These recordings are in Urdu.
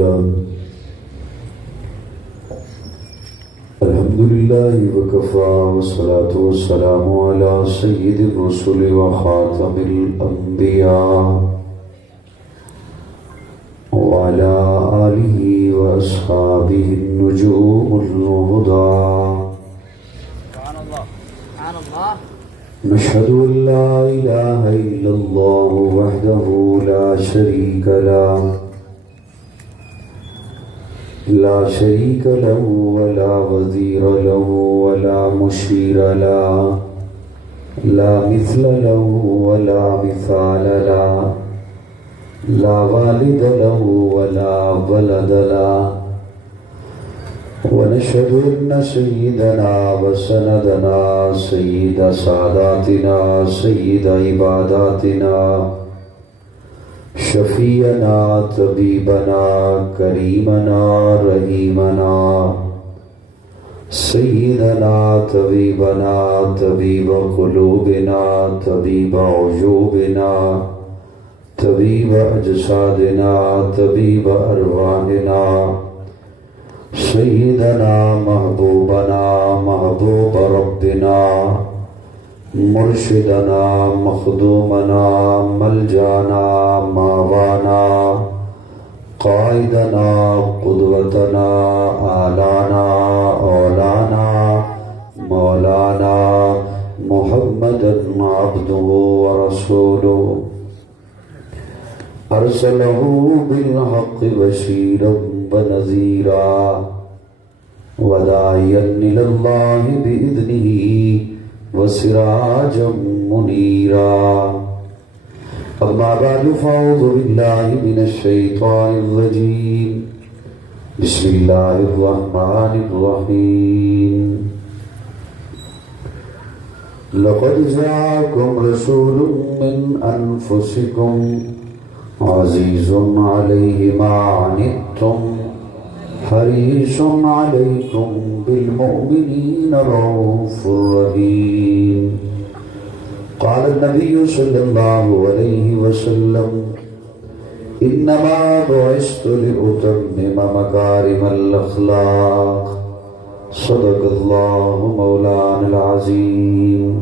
لله الحمد لله وكفى والصلاة والسلام على سيد الرسل وخاتم الأنبياء وعلى آله وأصحابه النجوم الهدى نشهد أن لا إله إلا الله وحده لا شريك له ولا وزير له ولا مشير له لا مثل له ولا مثال له لا والد له ولا ولد له ونشهد أن سيدنا وسندنا سيد ساداتنا سيد عباداتنا شفيعنا طبيبنا كريمنا رحيمنا سيدنا طبيبنا طبيب قلوبنا طبيب عيوبنا طبيب أجسادنا طبيب أرواحنا سيدنا محبوبنا محبوب ربنا مرشدنا مخدومنا ملجانا ماوانا قائدنا قدوتنا آلانا اولانا مولانا محمدا عبده ورسوله أرسله بالحق بشيرا ونذيرا وداعيا إلى الله بإذنه وسراجا منيرا أما بعد فأعوذ بالله من الشيطان الرجيم بسم الله الرحمن الرحيم لقد جاءكم رسول من أنفسكم عزيز عليه ما عنتم حريص عليكم بالمؤمنين رؤوف رحيم قال النبي صلى الله عليه وسلم إنما بعثت لأتمم مكارم الأخلاق صدق الله مولانا العظيم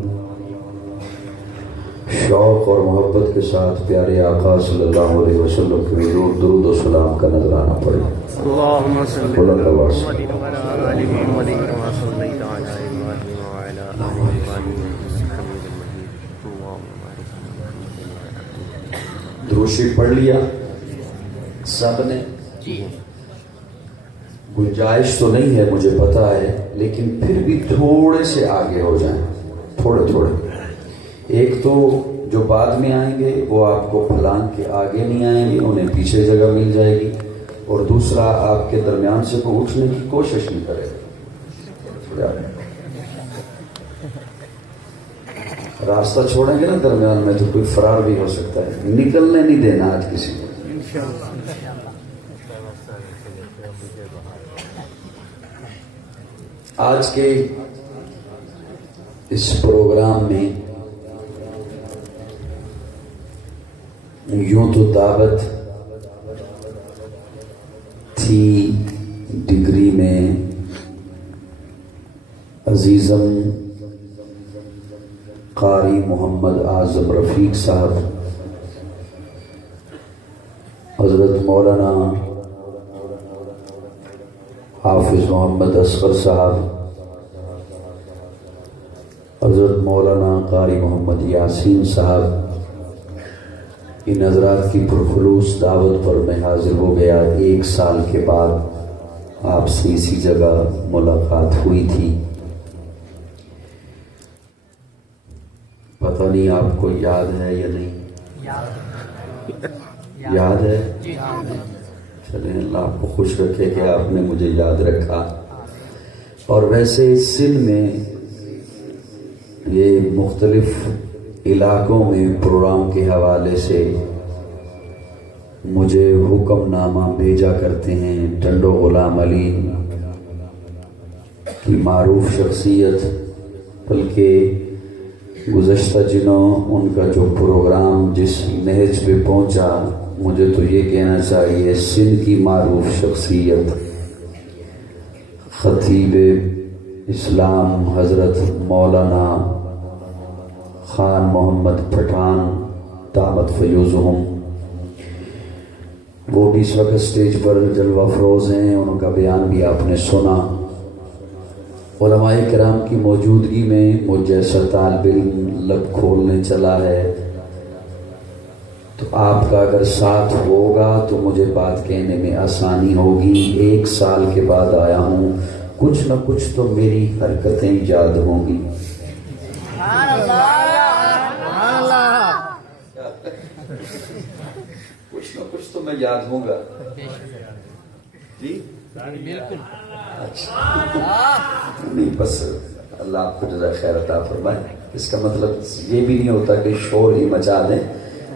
شوق اور محبت کے ساتھ پیارے آقا صلی اللہ علیہ وسلم کے حضور درود و سلام کا نذرانہ پڑھیں اللہم صلی اللہ علیہ وسلم درود شریف پڑھ لیا سب نے؟ گنجائش تو نہیں ہے مجھے پتا ہے، لیکن پھر بھی تھوڑے سے آگے ہو جائیں، تھوڑے ایک تو جو بعد میں آئیں گے وہ آپ کو پھلان کے آگے نہیں آئیں گے، انہیں پیچھے جگہ مل جائے گی، اور دوسرا آپ کے درمیان سے کوئی اٹھنے کی کوشش نہیں کرے گا، راستہ چھوڑیں گے نا درمیان میں تو کوئی فرار بھی ہو سکتا ہے، نکلنے نہیں دینا آج کسی کو۔ آج کے اس پروگرام میں یوں تو دعوت تھی ڈگری میں عزیزم قاری محمد اعظم رفیق صاحب، حضرت مولانا حافظ محمد اصغر صاحب، حضرت مولانا قاری محمد یاسین صاحب، ان حضرات کی پرخلوص دعوت پر میں حاضر ہو گیا۔ 1 سال کے بعد آپ سے اسی جگہ ملاقات ہوئی تھی، پتہ نہیں آپ کو یاد ہے یا نہیں؟ یاد ہے؟ چلیں اللہ آپ کو خوش رکھے کہ آپ نے مجھے یاد رکھا۔ اور ویسے اس سندھ میں یہ مختلف علاقوں میں پروگرام کے حوالے سے مجھے حکم نامہ بھیجا کرتے ہیں۔ ٹنڈو غلام علی کی معروف شخصیت، بلکہ گزشتہ دنوں ان کا جو پروگرام جس نہج پہ پہنچا مجھے تو یہ کہنا چاہیے سندھ کی معروف شخصیت خطیب اسلام حضرت مولانا خان محمد پٹھان دامت فیوزہم، وہ بھی اس وقت اسٹیج پر جلوہ افروز ہیں، ان کا بیان بھی آپ نے سنا۔ علماء کرام کی موجودگی میں مجھ جیسا طالب علم لب کھولنے چلا ہے، تو آپ کا اگر ساتھ ہوگا تو مجھے بات کہنے میں آسانی ہوگی۔ 1 سال کے بعد آیا ہوں، کچھ نہ کچھ تو میری حرکتیں یاد ہوں گی۔ کچھ نہ کچھ تو میں یاد ہوں گا جی، بالکل۔ نہیں، بس اللہ آپ کو جزائے خیر عطا فرمائے۔ اس کا مطلب یہ بھی نہیں ہوتا کہ شور ہی مچا دیں،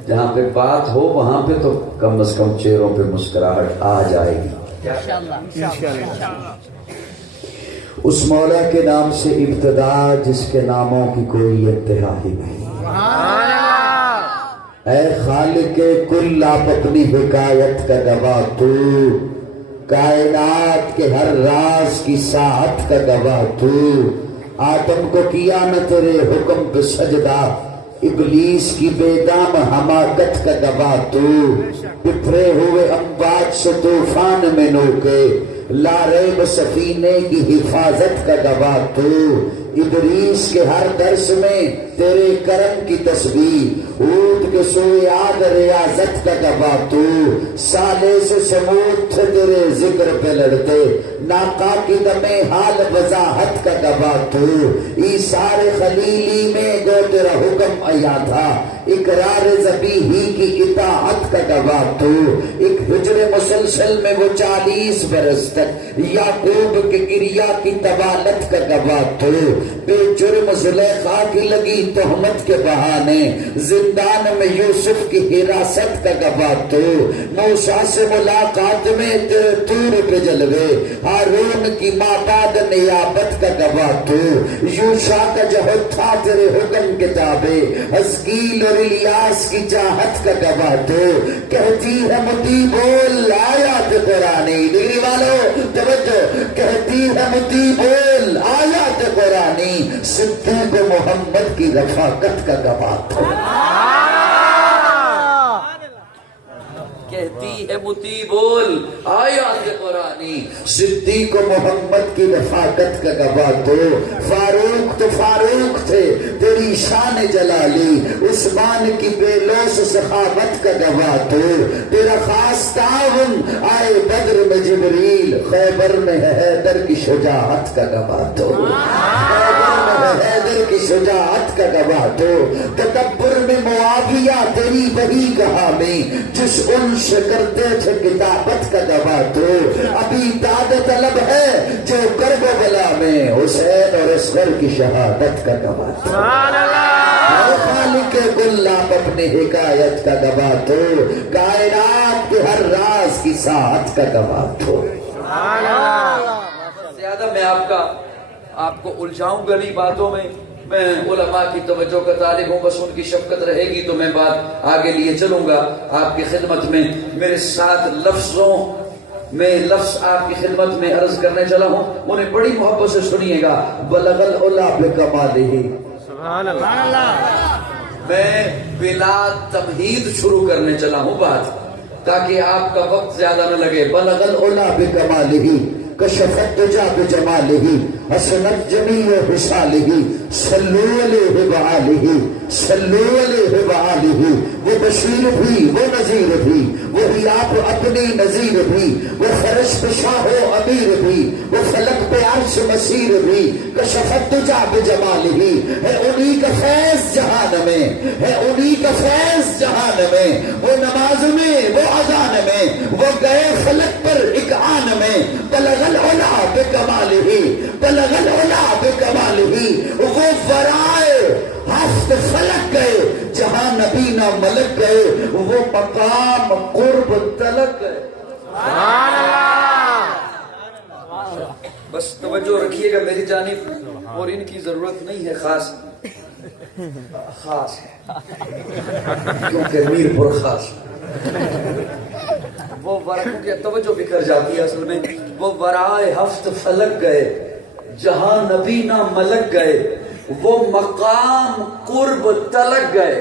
جہاں پہ بات ہو وہاں پہ تو کم از کم چہروں پہ مسکراہٹ آ جائے گی انشاءاللہ۔ اس مولا کے نام سے ابتدا جس کے ناموں کی کوئی انتہا ہی نہیں۔ اے خالق کل آپ اپنی حکایت کا گواہ تو، کائنات کے ہر راز کی ساعت کا گواہ تو، آدم کو کیا نہ تیرے حکم پہ سجدہ، ابلیس کی بے دام حماقت کا گواہ تو، بکھرے ہوئے امواج سے طوفان میں نوکے لا ریب سفینے کی حفاظت کا گواہ تو، ادریس کے ہر درس میں تیرے کرم کی تسبیح، اونٹ کے سوئے آگ ریاضت کا گواہ تو، سالے سے سمود تھے تیرے ذکر پہ لڑتے، ناقا کی دمے حال وضاحت کا گواہ تو، ایثار خلیلی میں جو تیرا حکم آیا تھا، اقرار ذبیحی کی اطاعت کا گواہ تو، ایک ہجر مسلسل میں وہ 40 برس تک یعقوب کے گریا کی طوالت کا گواہ تو، بے جرم زلیخا کی لگی تہمت کے بہانے زندان میں یوسف کی حراست کا گواہ تو، موسیٰ سے ملاقات میں تیرے طور پہ جلوے ہارون کی مابعد نیابت کا گواہ تو، یوشع کا جہد تھا تیرے حکم کتابے حزقیل اور الیاس کی چاہت کا گواہ تو، کہتی ہے متی بول آیات قرآنی، ڈگری والو توجہ، کہتی ہے متی بول آیات قرآنی، صدیق محمد کی رفاقت کا گواہ تو، کہتی ہے متی بول آیات قرآنی، صدیق محمد کی رفاقت کا گواہ تو، فاروق تو فاروق تھے تیری شان جلالی، عثمان کی بے لوث سخاوت کا گواہ تو، تیرا خاص تعاون آئے بدر میں جبریل، خیبر میں ہے حیدر کی شجاعت کا گواہ تو، حیدر کی شجاعت کا گواہ تو، تکبر میں معاویہ تیری وہی گواہ میں جس انس کرتے تھے کتابت کا گواہ تو، ابھی داد طلب ہے جو کرب و بلا میں حسین اور اصغر کی شہادت کا گواہ تو، خالق کل آپ اپنی حکایت کا گواہ تو، کائنات کے ہر راز کی ساعت کا گواہ تو۔ زیادہ میں آپ کو الجھاؤں گا نہیں باتوں میں علماء کی توجہ کا طالب ہوں، بس ان کی شفقت رہے گی تو میں بات آگے لیے چلوں گا آپ کی خدمت میں۔ میرے ساتھ لفظوں میں لفظ آپ کی خدمت میں عرض کرنے چلا ہوں، انہیں بڑی محبت سے سنیے گا۔ بلغ العلا بکمالہ، سبحان اللہ۔ میں بلا تمہید شروع کرنے چلا ہوں بات، تاکہ آپ کا وقت زیادہ نہ لگے۔ بلغ العلا بکمالہ، کشف الدجى بجمالہ، حسنت جمیع خصالہ، صلو علیہ وآلہ، صلو علیہ وآلہ۔ وہ بشیر بھی، وہ نذیر بھی، وہی آپ اپنی نذیر بھی، وہ فرش پہ شاہ و امیر بھی، وہ فلک پہ عرش مسیر بھی، کشف الدجى بجمالہ۔ ہے انہی کا فیض جہان میں، ہے انہی کا فیض جہان میں، وہ نماز میں، وہ اذان میں، وہ گئے فلک پر ایک آن میں۔ بلغ العلا بکمالہ، بلغ العلا بکمالہ۔ وہ ورائے ہفت فلک گئے جہاں نبی نہ ملک گئے، وہ مقام قرب تلک گئے۔ سبحان اللہ۔ بس توجہ رکھیے گا میری جانب، اور ان کی ضرورت نہیں ہے خاص خاص کیونکہ میر پر خاص وہ ورائے توجہ بکھر جاتی ہے اصل میں. وہ ورائے ہفت فلک گئے جہاں نبی نہ ملک گئے, وہ مقام قرب تلک گئے.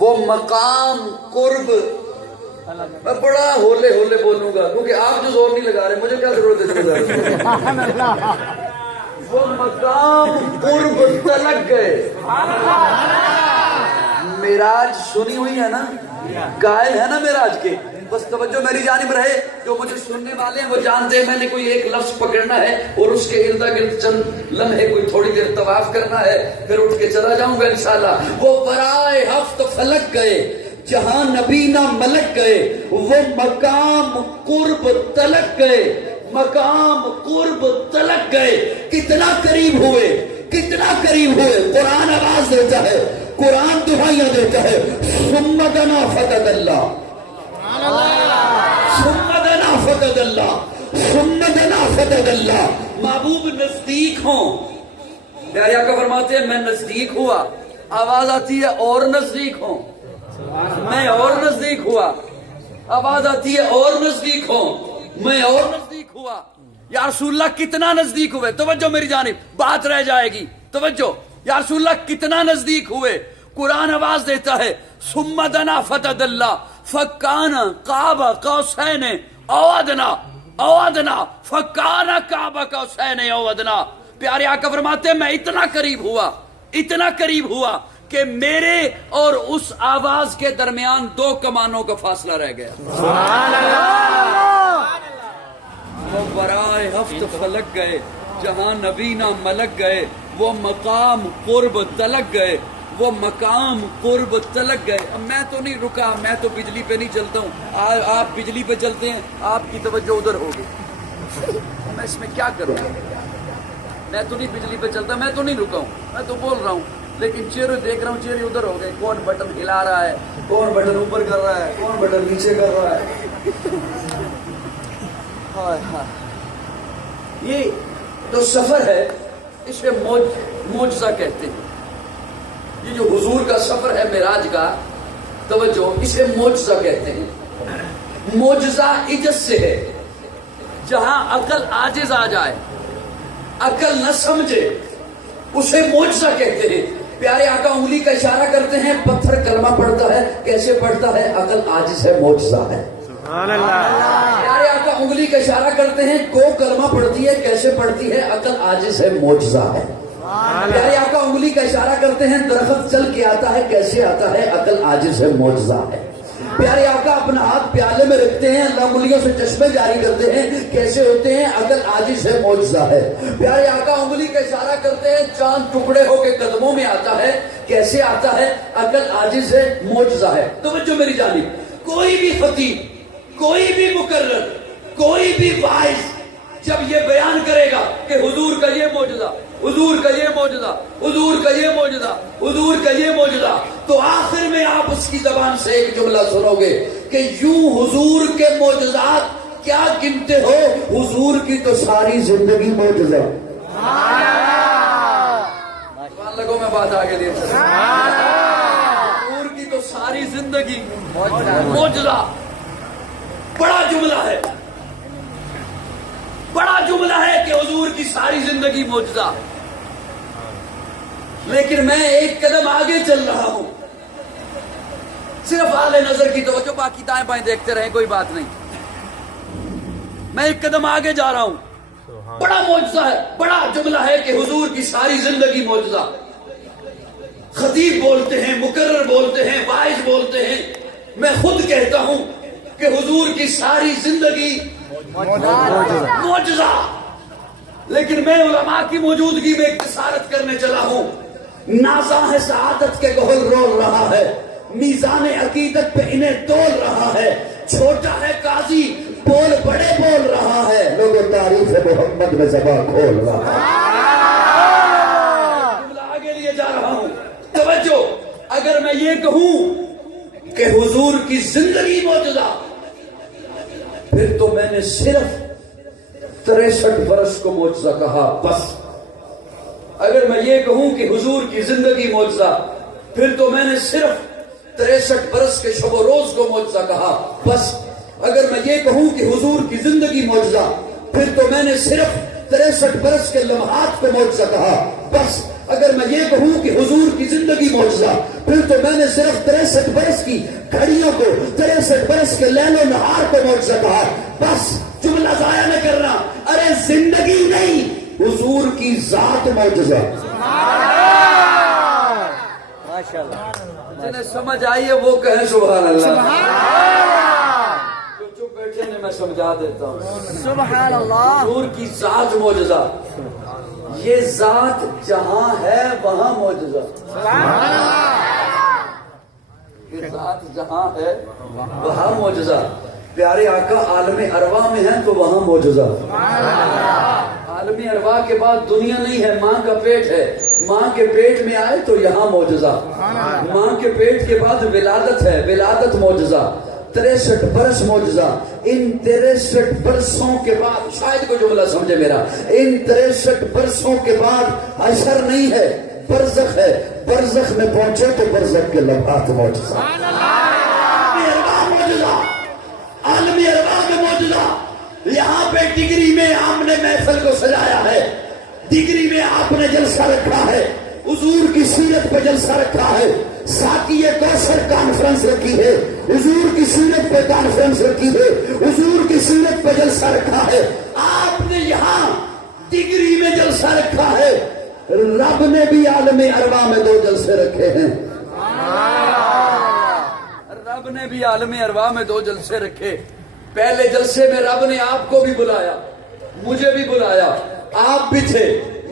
وہ مقام قرب, میں بڑا ہولے ہولے بولوں گا کیونکہ آپ جو زور نہیں لگا رہے, مجھے کیا ضرورت ہے. وہ مقام قرب تلک گئے. معراج سنی ہوئی ہے نا, قائل ہے نا معراج کے, بس توجہ میری جانب رہے. جو مجھے سننے والے ہیں وہ جانتے ہیں میں نے کوئی ایک لفظ پکڑنا ہے اور اس کے ارد گرد چند لمحے کوئی تھوڑی دیر طواف کرنا ہے, پھر اٹھ کے چلا جاؤں گا انشاءاللہ. وہ برائے ہفت فلک گئے جہاں نبی نہ ملک گئے, وہ مقام قرب تلک گئے. مقام قرب تلک گئے. کتنا قریب ہوئے, کتنا قریب ہوئے. قرآن آواز دیتا ہے, قرآن دعائیاں دیتا ہے. ثم دنا فتد اللہ, ثم دنا فتد اللہ, ثم دنا فتد اللہ. محبوب نزدیک ہوں. پیارے آقا فرماتے ہیں میں نزدیک ہوا, آواز آتی ہے اور نزدیک ہوں. میں اور نزدیک ہوا, آواز آتی ہے اور نزدیک ہوں. میں اور نزدیک ہوا. یا رسول اللہ کتنا نزدیک ہوئے. توجہ میری جانب, بات رہ جائے گی. توجہ, یا رسول اللہ کتنا نزدیک ہوئے. قرآن آواز دیتا ہے ثم دنا فتد اللہ فکان قاب قوسین او ادنا, او ادنا فکان قاب قوسین او ادنا. پیارے آقا فرماتے ہیں میں اتنا قریب ہوا, اتنا قریب ہوا کہ میرے اور اس آواز کے درمیان 2 کمانوں کا فاصلہ رہ گیا. سبحان اللہ. وہ برائے ہفت فلک گئے جہاں نبی نہ ملک گئے, وہ مقام قرب تلک گئے. وہ مقام قرب تلک گئے. اب میں تو نہیں رکا, میں تو بجلی پہ نہیں چلتا ہوں. آپ بجلی پہ چلتے ہیں, آپ کی توجہ ادھر ہوگی. میں اس میں کیا کروں, میں تو نہیں بجلی پہ چلتا, میں تو نہیں رکا ہوں, میں تو بول رہا ہوں. لیکن چہرے دیکھ رہا ہوں, چہرے ادھر ہو گئے. کون بٹن ہلا رہا ہے, کون بٹن اوپر کر رہا ہے, کون بٹن نیچے کر رہا ہے. یہ جو سفر ہے اسے معجزہ کہتے ہیں. یہ جو حضور کا سفر ہے معراج کا, توجہ, اسے معجزہ کہتے ہیں. معجزہ عجز سے ہے. جہاں عقل عاجز آ جائے, عقل نہ سمجھے, اسے معجزہ کہتے ہیں. پیارے آقا انگلی کا اشارہ کرتے ہیں, پتھر کلمہ پڑھتا ہے, کیسے پڑھتا ہے, عقل عاجز ہے, معجزہ ہے. سبحان اللہ. پیارے آقا انگلی کا اشارہ کرتے ہیں, کو کلمہ پڑھتی ہے, کیسے پڑھتی ہے, عقل عاجز ہے, معجزہ ہے. پیارے آقا انگلی کا اشارہ کرتے ہیں, درخت چل کے آتا ہے, کیسے آتا ہے, عقل عاجز ہے, معجزہ ہے. پیارے آقا اپنا ہاتھ پیالے میں رکھتے ہیں, اللہ انگلیوں سے چشمے جاری کرتے ہیں, کیسے ہوتے ہیں, عقل عاجز ہے, معجزہ ہے. پیارے آقا انگلی کا اشارہ کرتے ہیں, چاند ٹکڑے ہو کے قدموں میں آتا ہے, کیسے آتا ہے, عقل عاجز ہے, معجزہ ہے. توجہ میری جانب, کوئی بھی خطیب, کوئی بھی مقرر, کوئی بھی واعظ جب یہ بیان کرے گا کہ حضور کا یہ معجزہ, حضور کا یہ معجزہ, حضور کا یہ معجزہ, حضور کا یہ معجزہ, تو آخر میں آپ اس کی زبان سے ایک جملہ سنو گے کہ یوں حضور کے معجزات کیا گنتے ہو, حضور کی تو ساری زندگی معجزہ. لگو میں بات آگے دے سکتا, حضور کی تو ساری زندگی معجزہ. بڑا جملہ ہے, بڑا جملہ ہے کہ حضور کی ساری زندگی معجزہ. لیکن میں ایک قدم آگے چل رہا ہوں, صرف اعلی نظر کی توجہ, باقی دائیں بائیں دیکھتے رہیں, کوئی بات نہیں. میں ایک قدم آگے جا رہا ہوں. بڑا معجزہ ہے, بڑا جملہ ہے کہ حضور کی ساری زندگی معجزہ. خطیب بولتے ہیں, مقرر بولتے ہیں, واعظ بولتے ہیں, میں خود کہتا ہوں کہ حضور کی ساری زندگی معجزہ. لیکن میں علماء کی موجودگی میں اختصارت کرنے چلا ہوں. نازاں ہے سعادت کے گہل رول رہا ہے, میزان عقیدت پہ انہیں تول رہا ہے. چھوٹا ہے قاضی, بول بڑے بول رہا ہے, لوگوں تعریف محمد میں زبان کھول رہا ہے. آگے لیے جا رہا ہوں, توجہ. اگر میں یہ کہوں کہ حضور کی زندگی معجزہ, پھر تو میں نے صرف 63 برس کو معجزہ کہا بس. اگر میں یہ کہوں کہ حضور کی زندگی معجزہ, پھر تو میں نے صرف 63 برس کے شب و روز کو معجزہ کہا. بس اگر میں یہ کہوں کہ حضور کی زندگی معجزہ، پھر تو میں نے صرف 63 برس کے لمحات کو معجزہ کہا. بس اگر میں یہ کہوں کہ حضور کی زندگی معجزہ، پھر تو میں نے صرف 63 برس کی گھڑیوں کو، 63 برس کے لیل و نہار کو معجزہ کہا. بس جملہ ضائع نہ کرنا. ارے زندگی نہیں، حضور کی ذات معجزہ. جنہیں سمجھ آئیے وہ کہیں سبحان اللہ. جو چپ بیٹھے نے میں سمجھا دیتا ہوں. سبحان اللہ. حضور کی ذات معجزہ. یہ ذات جہاں ہے وہاں معجزہ. یہ ذات جہاں ہے وہاں معجزہ. پیارے آقا عالم ارواح میں ہیں تو وہاں معجزہ. عالم ارواح کے بعد دنیا نہیں ہے، ماں کا پیٹ ہے. ماں کے پیٹ میں آئے تو یہاں معجزہ. ماں کے پیٹ کے بعد ولادت ہے، ولادت معجزہ. 63 برس معجزہ. ان 63 برسوں کے بعد، شاید کوئی جملہ سمجھے میرا، ان 63 برسوں کے بعد حشر نہیں ہے، برزخ ہے. برزخ میں پہنچے تو برزخ کے لمحات معجزہ. عالمی ارواح میں معجزہ. یہاں پہ ڈگری میں آپ نے محفل کو سجایا ہے، ڈگری میں آپ نے جلسہ رکھا ہے، حضور کی سیرت پہ جلسہ رکھا ہے. ساقی کوثر کانفرنس رکھی ہے، حضور کی سیرت پہ کانفرنس رکھی ہے، حضور کی سیرت پہ جلسہ رکھا ہے. آپ نے یہاں ڈگری میں جلسہ رکھا ہے. رب نے بھی عالم ارواح میں 2 جلسے رکھے ہیں. رب نے بھی عالم ارواح میں 2 جلسے رکھے. پہلے جلسے میں رب نے آپ کو بھی بلایا، مجھے بھی بلایا. آپ بھی تھے،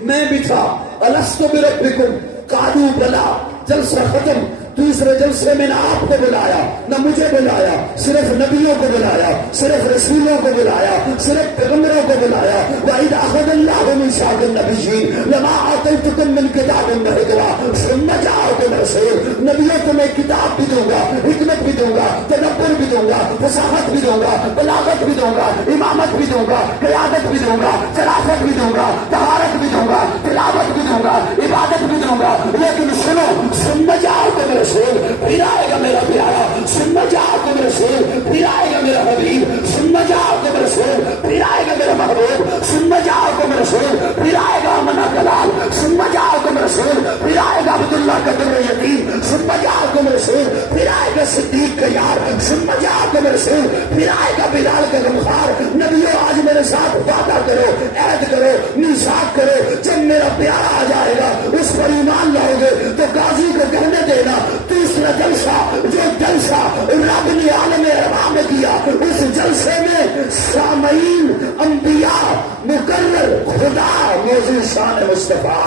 میں بھی تھا. الستو بربکم قالوا بلا. جلسہ ختم. دوسرے جلسے میں نہ آپ کو بلایا نہ مجھے بلایا، صرف نبیوں کو بلایا، صرف رسولوں کو بلایا، صرف پیغمبروں کو بلایا. وَإِذْ أَخَذَ اللَّهُ مِيثَاقَ النَّبِيِّينَ لَمَا آتَيْتُكُم مِّن كِتَابٍ وَحِكْمَةٍ ثُمَّ جَاءَكُمْ رَسُولٌ. نبیوں کو میں کتاب بھی دوں گا، حکمت بھی دوں گا، تدبر بھی دوں گا، فصاحت بھی دوں گا، بلاغت بھی دوں گا، امامت بھی دوں گا، قیادت بھی دوں گا، خلافت بھی دوں گا، طہارت بھی دوں گا، تلاوت بھی دوں گا، عبادت بھی دوں گا. لیکن سنو، ثم جاءكم رسول، پھر آئے گا میرا پیارا. ثم جاءكم رسول، پھر آئے گا میرا حبیب. ثم جاءكم رسول، پھر آئے گا میرا محبوب. ثم جاءكم رسول، پھر آئے گا امنا کلال. ثم جاءكم رسول، پھر آئے گا عبداللہ قدر یتیم. ثم جاءكم رسول، پھر آئے گا صدیق کا یار. ثم جاءكم رسول، پھر آئے گا بلال کا غمخوار. نبیوں آج میرے ساتھ وعدہ کرو، عہد کرو، میثاق کرو. جب میرا پیارا آ جائے گا اس پر ایمان لاؤ گے تو قاضی کو کہنے دینا دوسرا جلسہ، جو جلسہ رب نے عالم ارواح میں کیا، اس جلسے میں سامعین، انبیاء، مقرر، خدا، موضوع شان مصطفیٰ.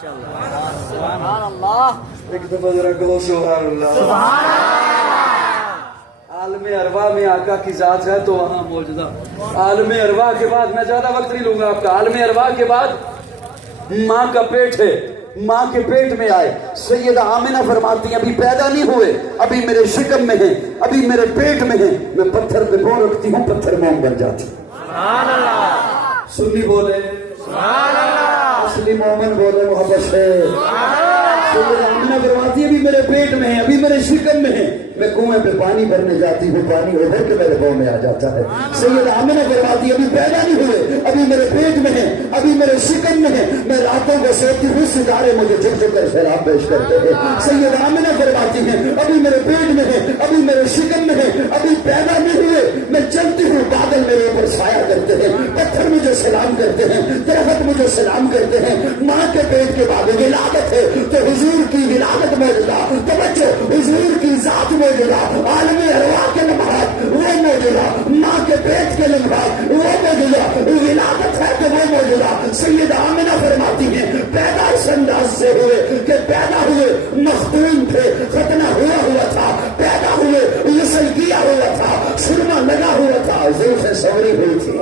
سبحان اللہ. ایک دفعہ ذرا کہو سبحان اللہ. عالم ارواح میں آقا کی ذات ہے تو وہاں موجودہ. عالم ارواح کے بعد میں زیادہ وقت نہیں لوں گا آپ کا. عالم ارواح کے بعد ماں کا پیٹ ہے، ماں کے پیٹ میں آئے. سیدہ آمنہ فرماتی ہیں ابھی پیدا نہیں ہوئے، ابھی میرے شکم میں ہیں، ابھی میرے پیٹ میں ہیں. میں پتھر پہ پاؤں رکھتی ہوں، پتھر موم بن جاتی. سبحان اللہ. سنی بولے سبحان اللہ. اصلی مومن بولے محبت سے. سیدہ آمنہ فرماتی ہے ابھی میرے پیٹ میں ہیں، ابھی میرے شکم میں ہیں. میں کنویں پہ پانی بھرنے جاتی ہوں، پانی ابھر کے میرے پاؤں میں آ جاتا ہے. سیدہ آمنہ فرماتی ہے ابھی پیدا نہیں ہوئے، ابھی میرے پیٹ میں ہیں، ابھی میرے شکم میں ہیں. میں راتوں کو سوتی ہوں، ستارے مجھے جھک جھک کر سلام پیش کرتے ہیں. سیدہ آمنہ فرماتی ہیں ابھی میرے پیٹ میں ہیں، ابھی میرے شکم میں ہیں، ابھی پیدا نہیں ہوئے. میں چلتی ہوں، بادل میرے اوپر سایہ کرتے ہیں، پتھر مجھے سلام کرتے ہیں، درخت مجھے سلام کرتے ہیں. ماں کے پیٹ کے بعد ولادت ہے تو حضور کی ولادت موجودہ. توجہ، حضور کی ذات موجودہ، عالم ارواح کے لمحات وہ موجودہ، ماں کے پیٹ کے لمحات وہ موجودہ، ولادت ہے تو وہ موجودہ. سیدہ آمنہ فرماتی ہیں پیدا اس انداز سے ہوئے کہ پیدا ہوئے مختون تھے، ختنہ ہوا تھا، پیدا ہوئے غسل کیا ہوا تھا، سرما لگا ہوا تھا، زلفیں سوری ہوئی تھی.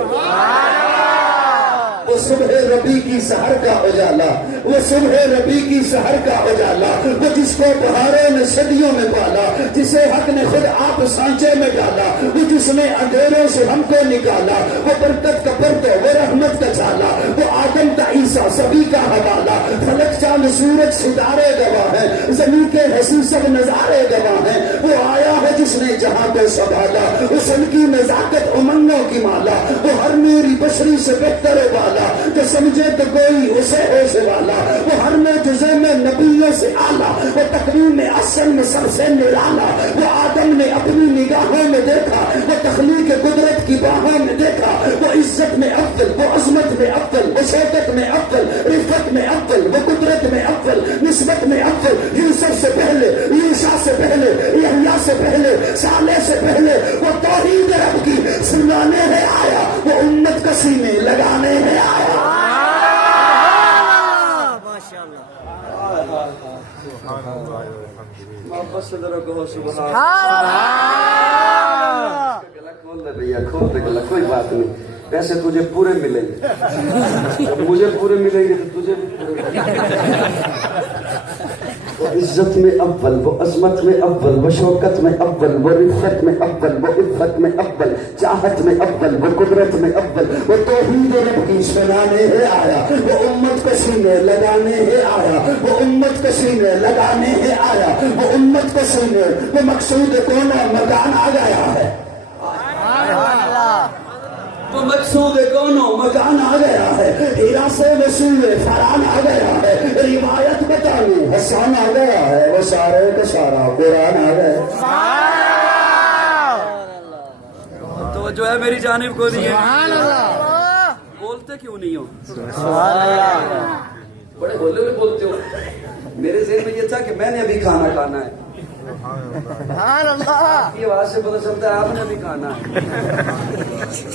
وہ صبح ربی کی سحر کا اجالا، وہ صبح ربی کی سحر کا اجالا، وہ جس کو بہاروں نے صدیوں میں پالا، جسے حق نے خود آپ سانچے میں ڈالا، وہ جس نے اندھیروں سے ہم کو نکالا، وہ برکت کا پرتو، وہ رحمت کا چھالا، وہ آدم کا عیسیٰ سبھی کا حوالہ، فلک چاند سورج ستارے گواہ ہیں، زمین کے حسین سب نظارے گواہ ہیں، وہ آیا ہے جس نے جہاں کو سنبھالا، اس ان کی نزاکت امنگوں کی مالا، وہ ہر میری بشری سے بہتر والا، جو سمجھے تو کوئی اسے ہوش والا، وہ ہر میں جزے میں نبیوں سے آلہ، وہ تقویم میں اصل میں سب سے نرالا، وہ آدم نے اپنی نگاہوں میں دیکھا، وہ تخلیق قدرت کی باہوں میں دیکھا، وہ عزت میں افضل، وہ عظمت میں افضل، وہ شوکت میں افضل، رفت میں افضل، وہ قدرت میں افضل، نسبت میں افضل، یوسف سے پہلے، یوشا سے پہلے، یحییٰ سے پہلے، صالح سے پہلے، وہ توحید رب کی سنانے ہے آیا، وہ امت کا سینے لگانے ہے آیا۔ محبت سے ذرا کہو سبحان گلا کھول دے بھیا، کھول دے گلا، کوئی بات نہیں، پیسے تجھے پورے ملیں گے، جب مجھے پورے ملیں گے تو تجھے بھی پورے ملیں گے۔ وہ عزت میں اول، وہ عظمت میں اول، وہ شوکت میں اول، وہ رفت میں اول، وہ عفت میں اول، چاہت میں اول، وہ قدرت میں اول، وہ توحید رب کی سنانے ہے آیا، وہ امت کو سینے لگانے ہے آیا، وہ امت کو سینے لگانے ہے آیا، وہ امت کو سینے، وہ مقصود کونا مکان آ گیا ہے، وہ مقصود کونوں مکان آ گیا ہے، ہیرا سے وصول فران آ گیا ہے، روایت بتانے حسان آ گیا ہے، وہ سارے کا سارا قرآن آ گیا ہے۔ تو جو ہے میری جانب کو نہیں ہے، بولتے کیوں نہیں ہو؟ بڑے بولے ہوئے بولتے ہو۔ میرے ذہن میں یہ تھا کہ میں نے ابھی کھانا کھانا ہے، آپ کی آواز سے پتہ چلتا ہے آپ نے بھی کھانا ہے۔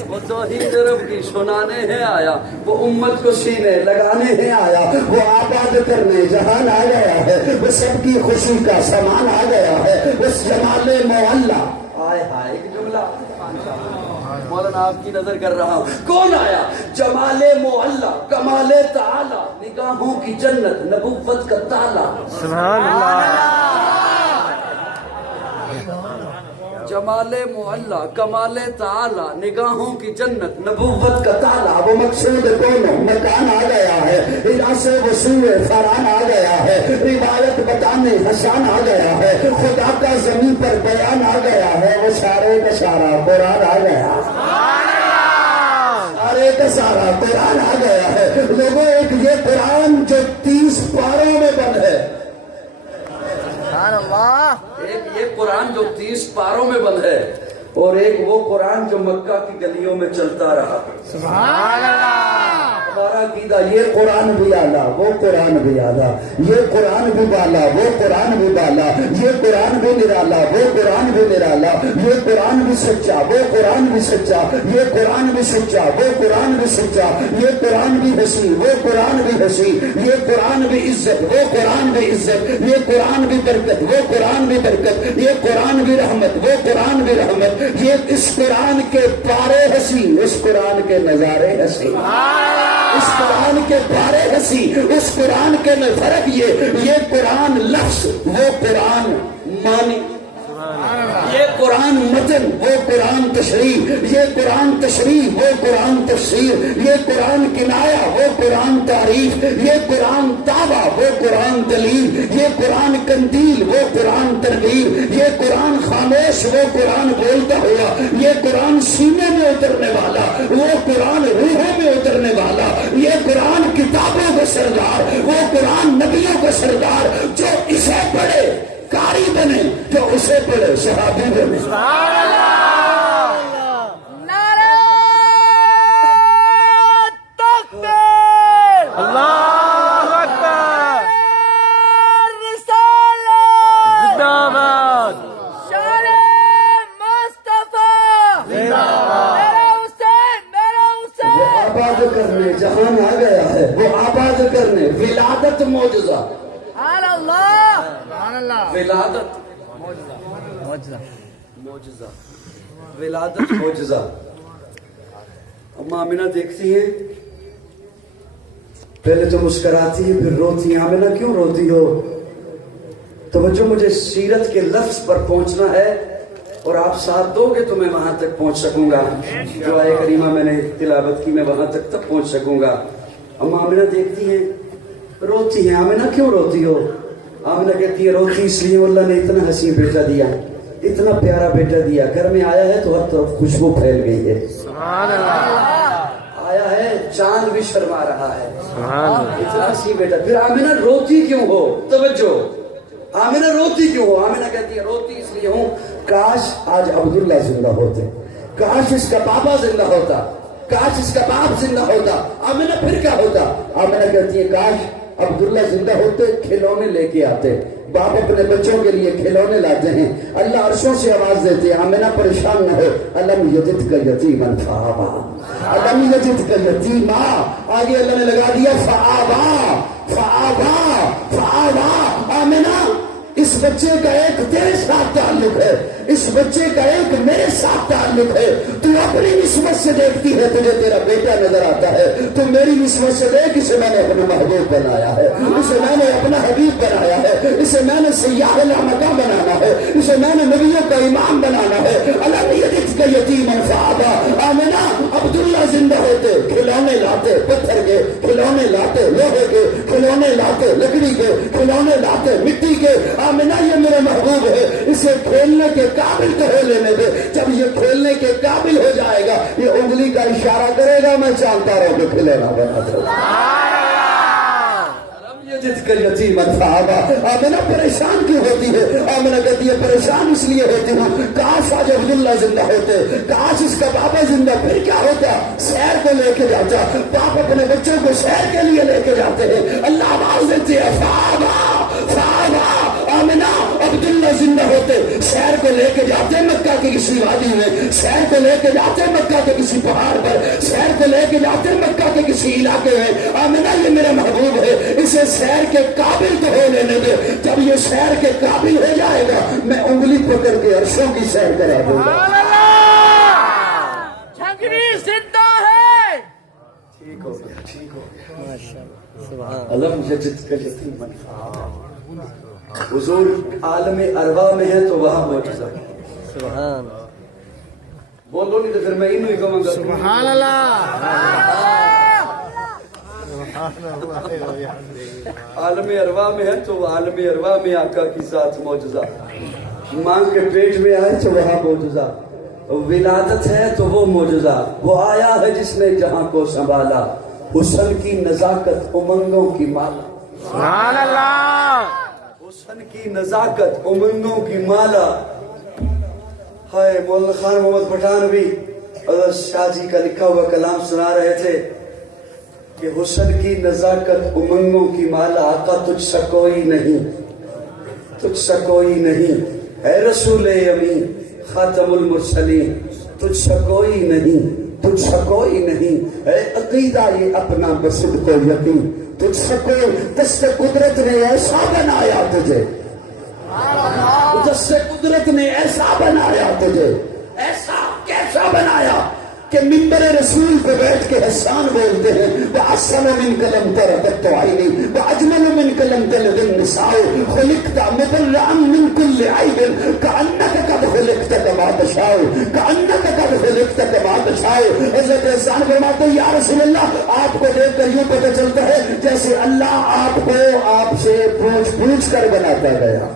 وہ توحید رب کی سنانے ہے آیا، وہ امت کو سینے لگانے ہے آیا، وہ آباد کرنے جہان آ گیا ہے، وہ سب کی خوشی کا سامان آ گیا ہے، اس جمال معلّہ آئے ہائے، ایک جملہ مولانا آپ کی نظر کر رہا ہوں، کون آیا؟ جمال معلّہ، کمال تعالی، نگاہوں کی جنت، نبوت کا تالا، سبحان اللہ۔ جمال معلّہ، کمال تعالی، نگاہوں کی جنت، نبوت کا تالا، وہ مقصود کونوں مکان آ گیا ہے، ہیرا سے وصول فران آ گیا ہے، روایت بتانے حسان آ گیا ہے، خدا کا زمین پر بیان آ گیا ہے، وہ سارے کا سارا قرآن آ گیا، سارے کا سارا قرآن آ گیا ہے۔ لوگوں ایک یہ قرآن جو 30 پاروں میں بند ہے، ایک یہ قرآن جو 30 پاروں میں بند ہے، اور ایک وہ قرآن جو مکہ کی گلیوں میں چلتا رہا۔ سبحان اللہ۔ ہمارا عقیدہ یہ قرآن بھی اعلیٰ، وہ قرآن بھی اعلیٰ، یہ قرآن بھی بالا، وہ قرآن بھی بالا، یہ قرآن بھی نرالا، وہ قرآن بھی نرالا، یہ قرآن بھی سچا، وہ قرآن بھی سچا، یہ قرآن بھی سچا، وہ قرآن بھی سچا، یہ قرآن بھی حسین، وہ قرآن بھی حسین، یہ قرآن بھی عزت، وہ قرآن بھی عزت، یہ قرآن بھی برکت، وہ قرآن بھی برکت، یہ قرآن بھی رحمت، وہ قرآن بھی رحمت، یہ اس قرآن کے پارے حسین، اس قرآن کے نظارے حسین، اس قرآن کے پارے ہنسی، اس قرآن کے میں فرق یہ قرآن لفظ، وہ قرآن معنی، یہ قرآن متن، وہ قرآن تشریح، یہ قرآن تشریح، وہ قرآن تفسیر، یہ قرآن کنایا، وہ قرآن تعریف، یہ قرآن دعویٰ، وہ قرآن دلیل، یہ قرآن قندیل، وہ قرآن ترغیب، یہ قرآن خاموش، وہ قرآن بولتا ہوا، یہ قرآن سینے میں اترنے والا، وہ قرآن روحوں میں اترنے والا، یہ قرآن کتابوں کا سردار، وہ قرآن نبیوں کا سردار، جو اسے پڑھے قاری بنے، جو اسے پڑھے صحابی بنے۔ نعرہ تکبیر، اللہ اکبر، رسالت زندہ باد، شان مصطفیٰ زندہ باد، میرا حسین، میرا حسین۔ وہ آباد کرنے جہان آ گیا ہے، وہ آباد کرنے ولادت معجزہ، سبحان اللہ، سبحان اللہ، ولادت معجزہ، ولادت معجزہ۔ اما آمنہ دیکھتی ہیں پہلے تو مسکراتی ہے پھر روتی. آمنہ کیوں روتی ہو؟ توجہ، مجھے سیرت کے لفظ پر پہنچنا ہے اور آپ ساتھ دو گے تو میں وہاں تک پہنچ سکوں گا. جو آئے کریمہ میں نے تلاوت کی میں وہاں تک پہنچ سکوں گا. اما آمنہ دیکھتی ہیں روتی ہیں. آمنہ کیوں روتی ہو؟ آمنہ کہتی ہے روتی اس لیے اللہ نے اتنا حسین بیٹا دیا، اتنا پیارا بیٹا دیا. گھر میں آیا ہے تو ہر طرف خوشبو پھیل گئی ہے. سبحان اللہ. آیا ہے چاند بھی شرما رہا ہے. اتنا حسین بیٹا. پھر آمنہ روتی کیوں ہو؟ توجہ، آمنہ روتی کیوں ہو؟ آمنہ کہتی ہے روتی اس لیے ہوں کاش آج عبداللہ زندہ ہوتے، کاش اس کا بابا زندہ ہوتا، کاش اس کا باپ زندہ ہوتا. آمنہ پھر کیا ہوتا؟ آمنہ کہتی ہے کاش عبداللہ زندہ ہوتے، کھلونے لے کے آتے. باپ اپنے بچوں کے لیے کھلونے لاتے ہیں، اللہ عرشوں سے آواز دیتے ہیں آمنہ پریشان نہ ہو. الم یجدک یتیما فآویٰ، الم یجدک یتیما. آگے اللہ نے لگا دیا فآویٰ فآویٰ فآویٰ. آمنہ اس بچے کا ایک تیرے ساتھ تعلق ہے، اس بچے کا ایک میرے ساتھ تعلق ہے. تو اپنی نسبت سے دیکھتی ہے تجھے تیرا بیٹا نظر آتا ہے، تو میری نسبت سے دیکھ اسے میں نے اپنا محبوب بنایا ہے، اسے میں نے اپنا حبیب بنایا ہے، اسے میں نے سیاح لامکہ بنانا ہے، اسے میں نے نبیوں کا امام بنانا ہے. الم یجدک یتیما فآویٰ. آمنہ عبداللہ زندہ ہوتے کھلونے لاتے، پتھر کے کھلونے لاتے، لوہے کے کھلونے لاتے، لکڑی کے کھلونے لاتے، مٹی کے. آمنہ یہ میرا محبوب ہے، اسے کھیلنے کے قابل تو ہو لینے دے. جب یہ کھیلنے کے قابل ہو جائے گا یہ انگلی کا اشارہ کرے گا، میں جانتا رہوں کہ کھلونا بنا دو. جت کر یتیما فآویٰ. آمنہ پریشان کیوں ہوتی ہے؟ آمنہ کہتی ہے پریشان اس لیے ہوتی ہوں کاش آج عبداللہ زندہ ہوتے، کاش اس کا بابا زندہ. پھر کیا ہوتا؟ سیر کو لے کے جاتا. باپ اپنے بچوں کو سیر کے لیے لے کے جاتے ہیں، اللہ آواز دیتی ہے فآویٰ فآویٰ. آمنہ عبداللہ زندہ ہوتے سیر کو لے کے جاتے مکہ کی کسی وادی میں، سیر کو لے کے جاتے مکہ کے کسی پہاڑ پر، سیر کو لے کے جاتے مکہ کے کسی علاقے میں. آمنہ یہ میرا محبوب ہے، اسے سیر کے قابل تو ہو لینے دے. جب یہ سیر کے قابل ہو جائے گا میں انگلی پکڑ کے عرشوں کی سیر کرا دوں گا. جھنگری زندہ ہے. ٹھیک ہو گیا، ٹھیک ہو گیا. الم یجدک یتیما فآویٰ. حضور عالم ارواح میں ہے تو وہاں معجزہ. سبحان. بولو نہیں تو پھر میں انہوں ہی کہوں گا سبحان اللہ. عالم ارواح میں ہے تو عالم ارواح میں آقا کی ذات معجزہ. ماں کے پیٹ میں آئے تو وہاں معجزہ. ولادت ہے تو وہ معجزہ. وہ آیا ہے جس نے جہاں کو سنبھالا. حسن کی نزاکت امنگوں کی مالا. سبحان اللہ. حسن کی نزاکت امنگوں کی مالا. ہائے مولانا خان محمد پٹھان بھی حضرت شاہ جی کا لکھا ہوا کلام سنا رہے تھے کہ حسن کی نزاکت امنگوں کی مالا. آقا تجھ سا کوئی نہیں، تجھ سا کوئی نہیں، اے رسول امین خاتم المرسلین تجھ سا کوئی نہیں، تجھ سا کوئی نہیں. اے عقیدہ یہ اپنا بصدق و یقین تجھ سے کوئی. دست قدرت نے ایسا بنایا تجھے، دست قدرت نے ایسا بنایا تجھے. ایسا کیسا بنایا کہ ممبر رسول پہ بیٹھ کے حسان بولتے ہیں وَأَحْسَنُ مِنْكَ لَمْ تَرَ قَطُّ عَيْنِي وَأَجْمَلُ مِنْكَ لَمْ تَلِدِ النِّسَاءُ خُلِقْتَ مُبَرَّأً مِنْ كُلِّ عَيْبٍ كَأَنَّكَ قَدْ خُلِقْتَ كَمَا تَشَاءُ كَأَنَّكَ قَدْ خُلِقْتَ كَمَا تَشَاءُ. حضرت احسان فرماتے ہیں یا رسول اللہ آپ کو دیکھ کر یوں پتہ چلتا ہے جیسے اللہ آپ کو آپ سے پوچھ پوچھ کر بناتا گیا.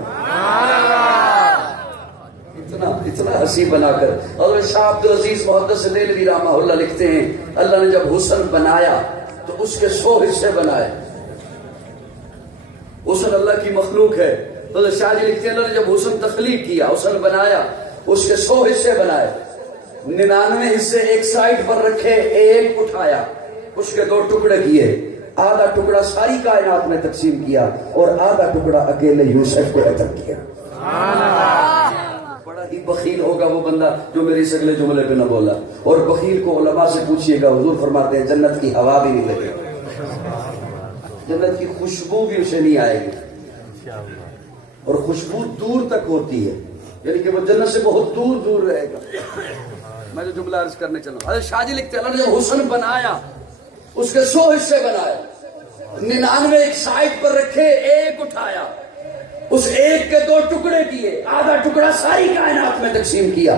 اتنا حسین بنا کر. اور شاہ عبدالعزیز محدث دہلوی رحمہ اللہ لکھتے ہیں اللہ نے جب حسن بنایا تو اس کے 100 حصے بنائے. حسن اللہ کی مخلوق ہے. حضرت شاہ جی لکھتے ہیں اللہ نے جب حسن تخلیق کیا، حسن بنایا، اس کے 100 حصے بنائے. 99 حصے ایک سائڈ پر رکھے، ایک اٹھایا، اس کے 2 ٹکڑے کیے. آدھا ٹکڑا ساری کائنات میں تقسیم کیا اور آدھا ٹکڑا اکیلے یوسف کو عطا کیا. بڑا ہی بخیل ہوگا وہ بندہ جو میری اس اگلے جملے پہ نہ بولا. اور بخیل کو علماء سے پوچھئے گا، حضور فرماتے ہیں جنت کی ہوا بھی نہیں لگے گی، جنت کی خوشبو بھی اسے نہیں آئے گی. اور خوشبو دور تک ہوتی ہے، یعنی کہ وہ جنت سے بہت دور دور رہے گا. میں جو جملہ عرض کرنے چلا حضرت شاہ جی لکھتے ہیں اللہ نے جب حسن بنایا اس کے 100 حصے بنائے. 99 ایک سائڈ پر رکھے، ایک اٹھایا، اس ایک کے 2 ٹکڑے کیے، آدھا ٹکڑا ساری کائنات میں تقسیم کیا،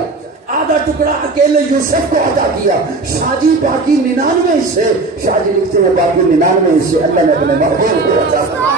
آدھا ٹکڑا اکیلے یوسف کو عطا کیا، شاہ جی باقی 99 حصے، شاہ جی لکھتے ہیں باقی 99 حصے اللہ نے اپنے محبوب کو عطا کیا۔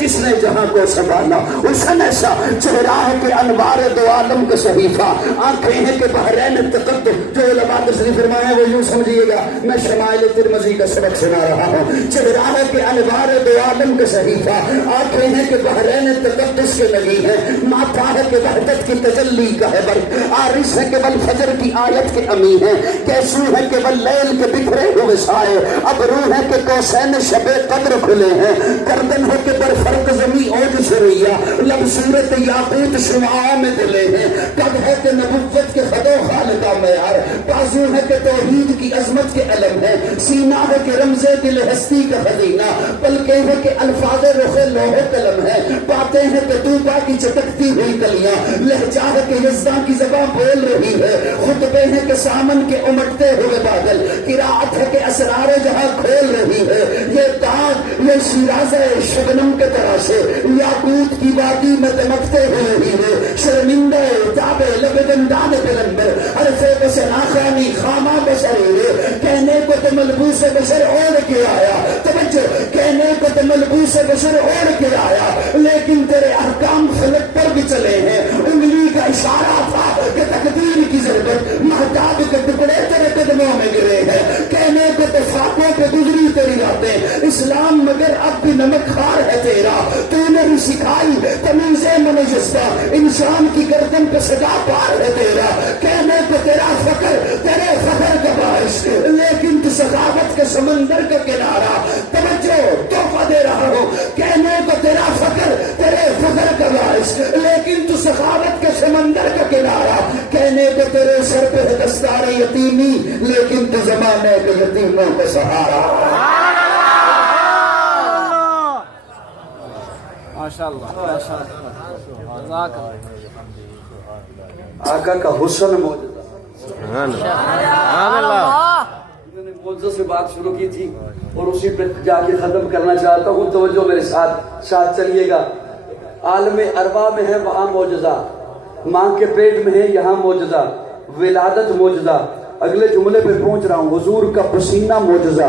جس نے جہاں کو سنبھالا، حسن ایسا چہرہ ہے کہ انوار دو عالم کا صحیفہ، آنکھیں ہیں کہ بحرین تقدم، جو علماء تشریح فرمائے ہیں وہ یوں سمجھیے گا، میں شمائل ترمذی کا سبق سنا رہا ہوں۔ چہرہ ہے کہ انوار دو عالم کا صحیفہ، آنکھیں ہیں کہ بحرین تقدس کے لگی ہیں، ماتھا ہے کہ وحدت کی تجلی کا ہے برق، عارض ہے کہ بل فجر کی آیت کے امی ہیں، کیسو ہے کہ بل لیل کے بکھرے ہوئے سائے، ابرو ہے کہ کوسین شب قدر کھلے ہیں، گردن ہے کہ فرق زمین اوج سریا، لب صورت یاقوت شمعوں میں دلے ہیں، قد ہے کہ نبوت کے خد و خال کا معیار، بازو ہے کہ توحید کی عظمت کے علم ہے، سینہ ہے کہ رمز دل ہستی کا خزینہ، پلکیں ہے کہ الفاظ رخ لوح قلم ہے، باتیں ہیں کہ طوبا کی چٹکتی ہوئی کلیاں، لہجہ ہے کہ یزداں کی زبان بول رہی ہے، خطبے ہیں کہ سامن کے امٹتے ہوئے بادل، قراءت ہے کہ اسرار جہاں کھول رہی ہے، یہ داغ یہ شیراز شبنم کے طرح سے یاقوت کی وادی میں دمکتے ہوئے ہی ہے، شرمندہ تابے لب دندان پیغمبر حرف بشر آخانی خامہ بشر کہنے کو تو ملبوس بشر اوڑھ کے آیا، توجہ کہنے کو تو ملبوس بشر اوڑھ کے آیا، لیکن تیرے احکام فلک پر بھی چلے ہیں، انگلی کا اشارہ تھا کہ تقدیر کی ضرورت، مہتاب کے ٹکڑے تیرے قدموں میں گرے ہیں، کہنے کو تو فاقوں پہ گزری تیری راتیں، اسلام مگر اب بھی نمک خار ہے تیرا، تو نے بھی سکھائی تمیز منجستہ، انسان کی گردن پہ صدا پار ہے تیرا، کہنے کو تیرا فخر تیرے فخر کا باعث، لیکن تو سخاوت کے سمندر کا کنارہ، توجہ تحفہ دے رہا ہوں، کہنے کو تیرا فخر تیرے فخر کا باعث، لیکن تو سخاوت کے سمندر کا کنارہ، کہنے کو تیرے سر پہ ہے دستار یتیمی، لیکن تو زمانے کے یتیموں کا سہارا۔ آقا کا حسن موجودہ، میں نے موجودہ سے بات شروع کی تھی اور اسی پہ جا کے ختم کرنا چاہتا ہوں، توجہ میرے ساتھ چلیے گا۔ عالم ارواح میں ہے وہاں معجزہ، ماں کے پیٹ میں ہے یہاں معجزہ، ولادت معجزہ، اگلے جملے پہ پہنچ رہا ہوں، حضور کا پسینہ معجزہ،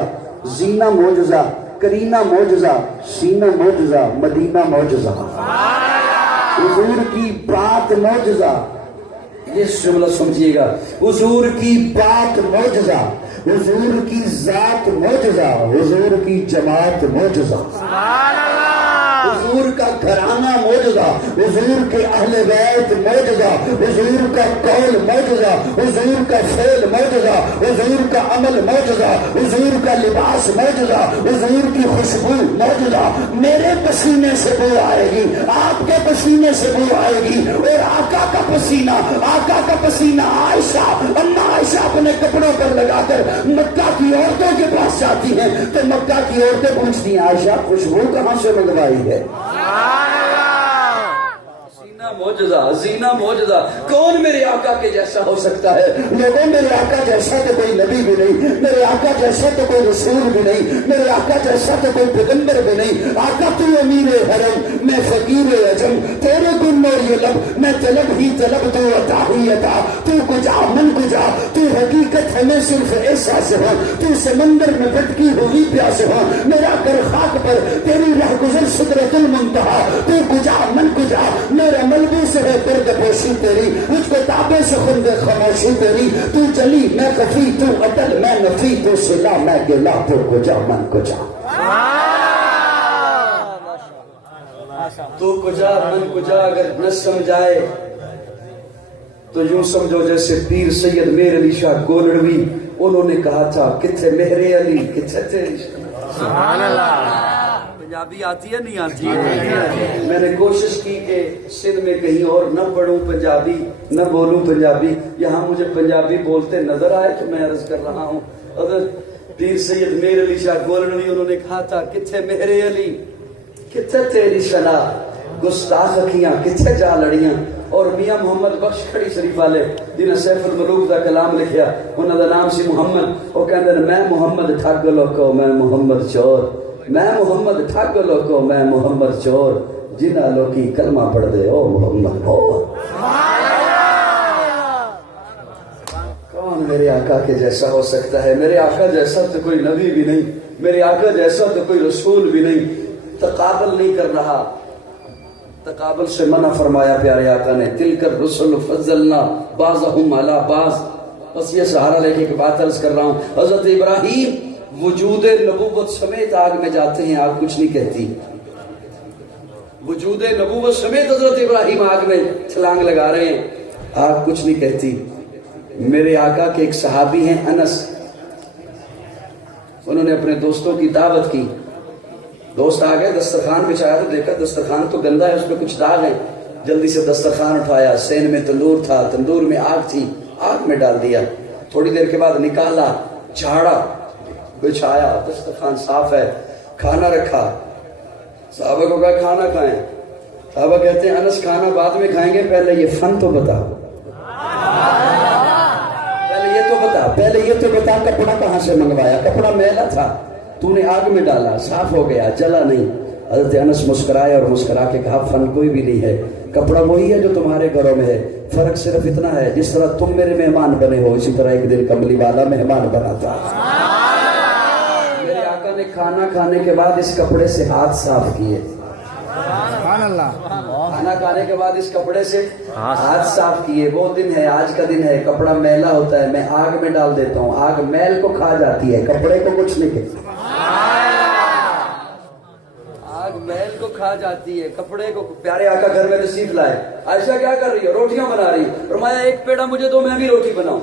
زینہ معجزہ، کرینہ معجزہ، سینہ معجزہ، مدینہ معجزہ، حضور کی بات معجزہ، یہ جملہ سمجھیے گا، حضور کی بات معجزہ، حضور کی ذات معجزہ، حضور کی جماعت معجزہ، حضور کا گھرانہ معجزہ، حضور کے اہل بیت معجزہ، حضور کا قول معجزہ، حضور کا فعل معجزہ، حضور کا عمل معجزہ، حضور کا لباس معجزہ، حضور کی خوشبو معجزہ، میرے پسینے سے بو آئے گی، آپ کے پسینے سے بو آئے گی، اور آقا کا پسینہ عائشہ، اما عائشہ اپنے کپڑوں پر لگا کر مکہ کی عورتوں کے پاس جاتی ہیں تو مکہ کی عورتیں پوچھتی ہیں عائشہ خوشبو کہاں سے منگوائی ہے؟ معجزہ، زینہ معجزہ، کون میرے آقا کے جیسا ہو سکتا ہے؟ لوگوں میرے آقا جیسا تو کوئی نبی بھی نہیں، میرے آقا جیسا تو کوئی رسول بھی نہیں، میرے آقا جیسا تو کوئی پیغمبر بھی نہیں، آقا تو امیر حرم، میں فقیر عجم، تیرے گن اور یہ لب، میں طلب ہی طلب، تو عطا ہی عطا، تو کجا من کجا، تو حقیقت ہمیں صرف احساس ہو، تو سمندر میں بھٹکی ہوئی پیاس ہو، میرا گھر خاک پر تیری رہ گزر سدرت المنتہا، تو کجا من کجا، میرا ملبوس ہے درد پوشی تیری، مجھ کو تابے سے خند خاموشی تیری، تو جلی میں خفی، تو عدل میں نفی، تو صلہ میں گلا، تو کجا من کجا، تو کجا من کجا اگر نہ سمجھائے تو یوں سمجھو جیسے پیر سید میر علی شاہ گولڑوی، انہوں نے کہا تھا کتھے مہر علی کتھے تیری سبحان اللہ۔ پنجابی آتی ہے نہیں آتی ہے؟ میں نے کوشش کی کہ سندھ میں کہیں اور نہ پڑھوں پنجابی، نہ بولوں پنجابی، یہاں مجھے پنجابی بولتے نظر آئے تو میں عرض کر رہا ہوں۔ اگر پیر سید میر علی شاہ گولڑوی انہوں نے کہا تھا کتھے مہر علی کتھے تیری شلا، گستاخ اکھیاں کتھے جا لڑیاں، اور میاں محمد بخش کھڑی شریف والے جنہیں سیف الملوک دا کلام لکھیا انہوں دا نام سی محمد وہ کہندے میں محمد ٹھگ لوکو میں محمد چور میں محمد ٹھگ لوکو میں محمد چور جنہ لوکی کلمہ پڑھ دے او محمد ہو کون میرے آقا کے جیسا ہو سکتا ہے میرے آقا جیسا تو کوئی نبی بھی نہیں میرے آقا جیسا تو کوئی رسول بھی نہیں تقابل نہیں کر رہا تقابل سے منع فرمایا پیارے آقا نے تلکر رسول فضلنا بعضهم علی بعض بس یہ سہارا لے کے ایک بات عرض کر رہا ہوں حضرت ابراہیم وجود نبوت سمیت آگ میں جاتے ہیں آگ کچھ نہیں کہتی وجود نبوت سمیت حضرت ابراہیم آگ میں چھلانگ لگا رہے ہیں آگ کچھ نہیں کہتی میرے آقا کے ایک صحابی ہیں انس انہوں نے اپنے دوستوں کی دعوت کی دوست آ گئے دسترخوان بچھایا تو دیکھا دسترخوان تو گندا ہے اس پہ کچھ داغ ہے جلدی سے دسترخوان اٹھایا سین میں تندور تھا تندور میں آگ تھی آگ میں ڈال دیا تھوڑی دیر کے بعد نکالا جھاڑا بچھایا دسترخوان صاف ہے کھانا رکھا صحابہ کو کہا کھانا کھائیں صحابہ کہتے ہیں انس کھانا بعد میں کھائیں گے پہلے یہ فن تو بتا پہلے یہ تو بتا کپڑا کہاں سے منگوایا کپڑا میلا تھا تو نے آگ میں ڈالا صاف ہو گیا جلا نہیں حضرت انس مسکرائے اور مسکرا کے کہا فن کوئی بھی نہیں ہے کپڑا وہی ہے جو تمہارے گھروں میں ہے فرق صرف اتنا ہے جس طرح تم میرے مہمان بنے ہو اسی طرح ایک دن کملی والا مہمان بنا تھا میرے آقا نے کھانا کھانے کے بعد اس کپڑے سے ہاتھ صاف کیے کھانا کھانے کے بعد اس کپڑے سے ہاتھ صاف کیے وہ دن ہے آج کا دن ہے کپڑا میلا ہوتا ہے میں آگ میں ڈال دیتا ہوں آگ میل کو کھا جاتی ہے کپڑے کو کچھ نہیں کہتی آگ میل کو کھا جاتی ہے کپڑے کو پیارے آقا گھر میں تشریف لائے عائشہ کیا کر رہی ہے روٹیاں بنا رہی فرمایا ایک پیڑا مجھے دو میں بھی روٹی بناؤں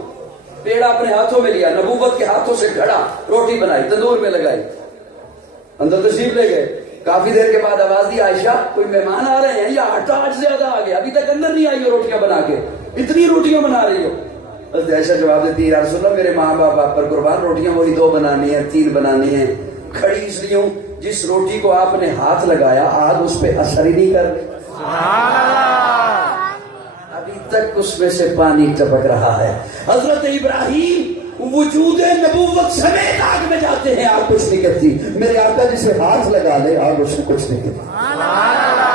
پیڑا اپنے ہاتھوں میں لیا نبوت کے ہاتھوں سے گھڑا روٹی بنائی تندور میں لگائی اندر تشریف لے گئے کافی دیر کے بعد آواز دی عائشہ کوئی مہمان آ رہے ہیں یا آٹا آج زیادہ آ گیا ابھی تک اندر نہیں آئی ہو روٹیاں بنا کے اتنی روٹیاں بنا رہی ہو حضرت عائشہ جواب دیتی ہے یا رسول اللہ میرے ماں باپ آپ پر قربان روٹیاں وہی 2 بنانی ہیں 3 بنانی ہیں کھڑی اس لیے ہوں جس روٹی کو آپ نے ہاتھ لگایا آگ اس پہ اثر ہی نہیں کر ابھی تک اس میں سے پانی ٹپک رہا ہے حضرت ابراہیم وجود نبوت سمیت آگ میں جاتے ہیں آگ کچھ نہیں کہتی میرے آقا جسے ہاتھ لگا لے آگ اس کو کچھ نہیں کہتی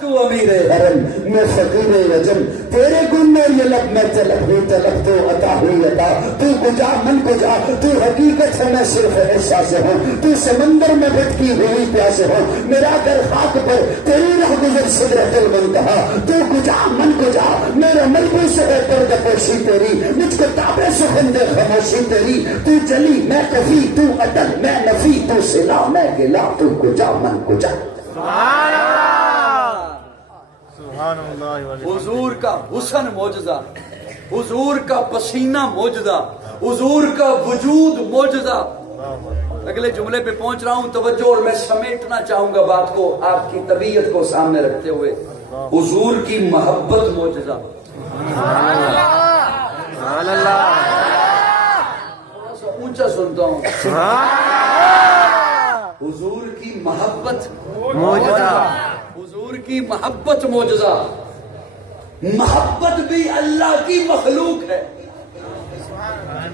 تو امیر حرم میں فقیر رجم تیرے گن میں یہ لب میں طلب ہوئی طلب تو عطا ہوئی عطا تو کجا من کجا تو حقیقت ہے میں صرف احساس ہوں تو سمندر میں بھٹکی ہوئی پیاس ہوں میرا در خاک پر تیری رہ گزر سدرت المنتہا تو کجا من کجا میرا ملبوس ہے پردہ پوشی تیری مجھ کو تابع سخن دے خاموشی تیری تو جلی میں کفی تو عدل میں نفی تو صلا میں گلا تو کجا من کجا حضور کا حسن معجزہ حضور کا پسینہ معجزہ حضور کا وجود معجزہ اگلے جملے پہ پہنچ رہا ہوں توجہ اور میں سمیٹنا چاہوں گا بات کو آپ کی طبیعت کو سامنے رکھتے ہوئے حضور کی محبت معجزہ اونچا سنتا ہوں حضور کی محبت معجزہ حضور کی محبت معجزہ محبت بھی اللہ کی مخلوق ہے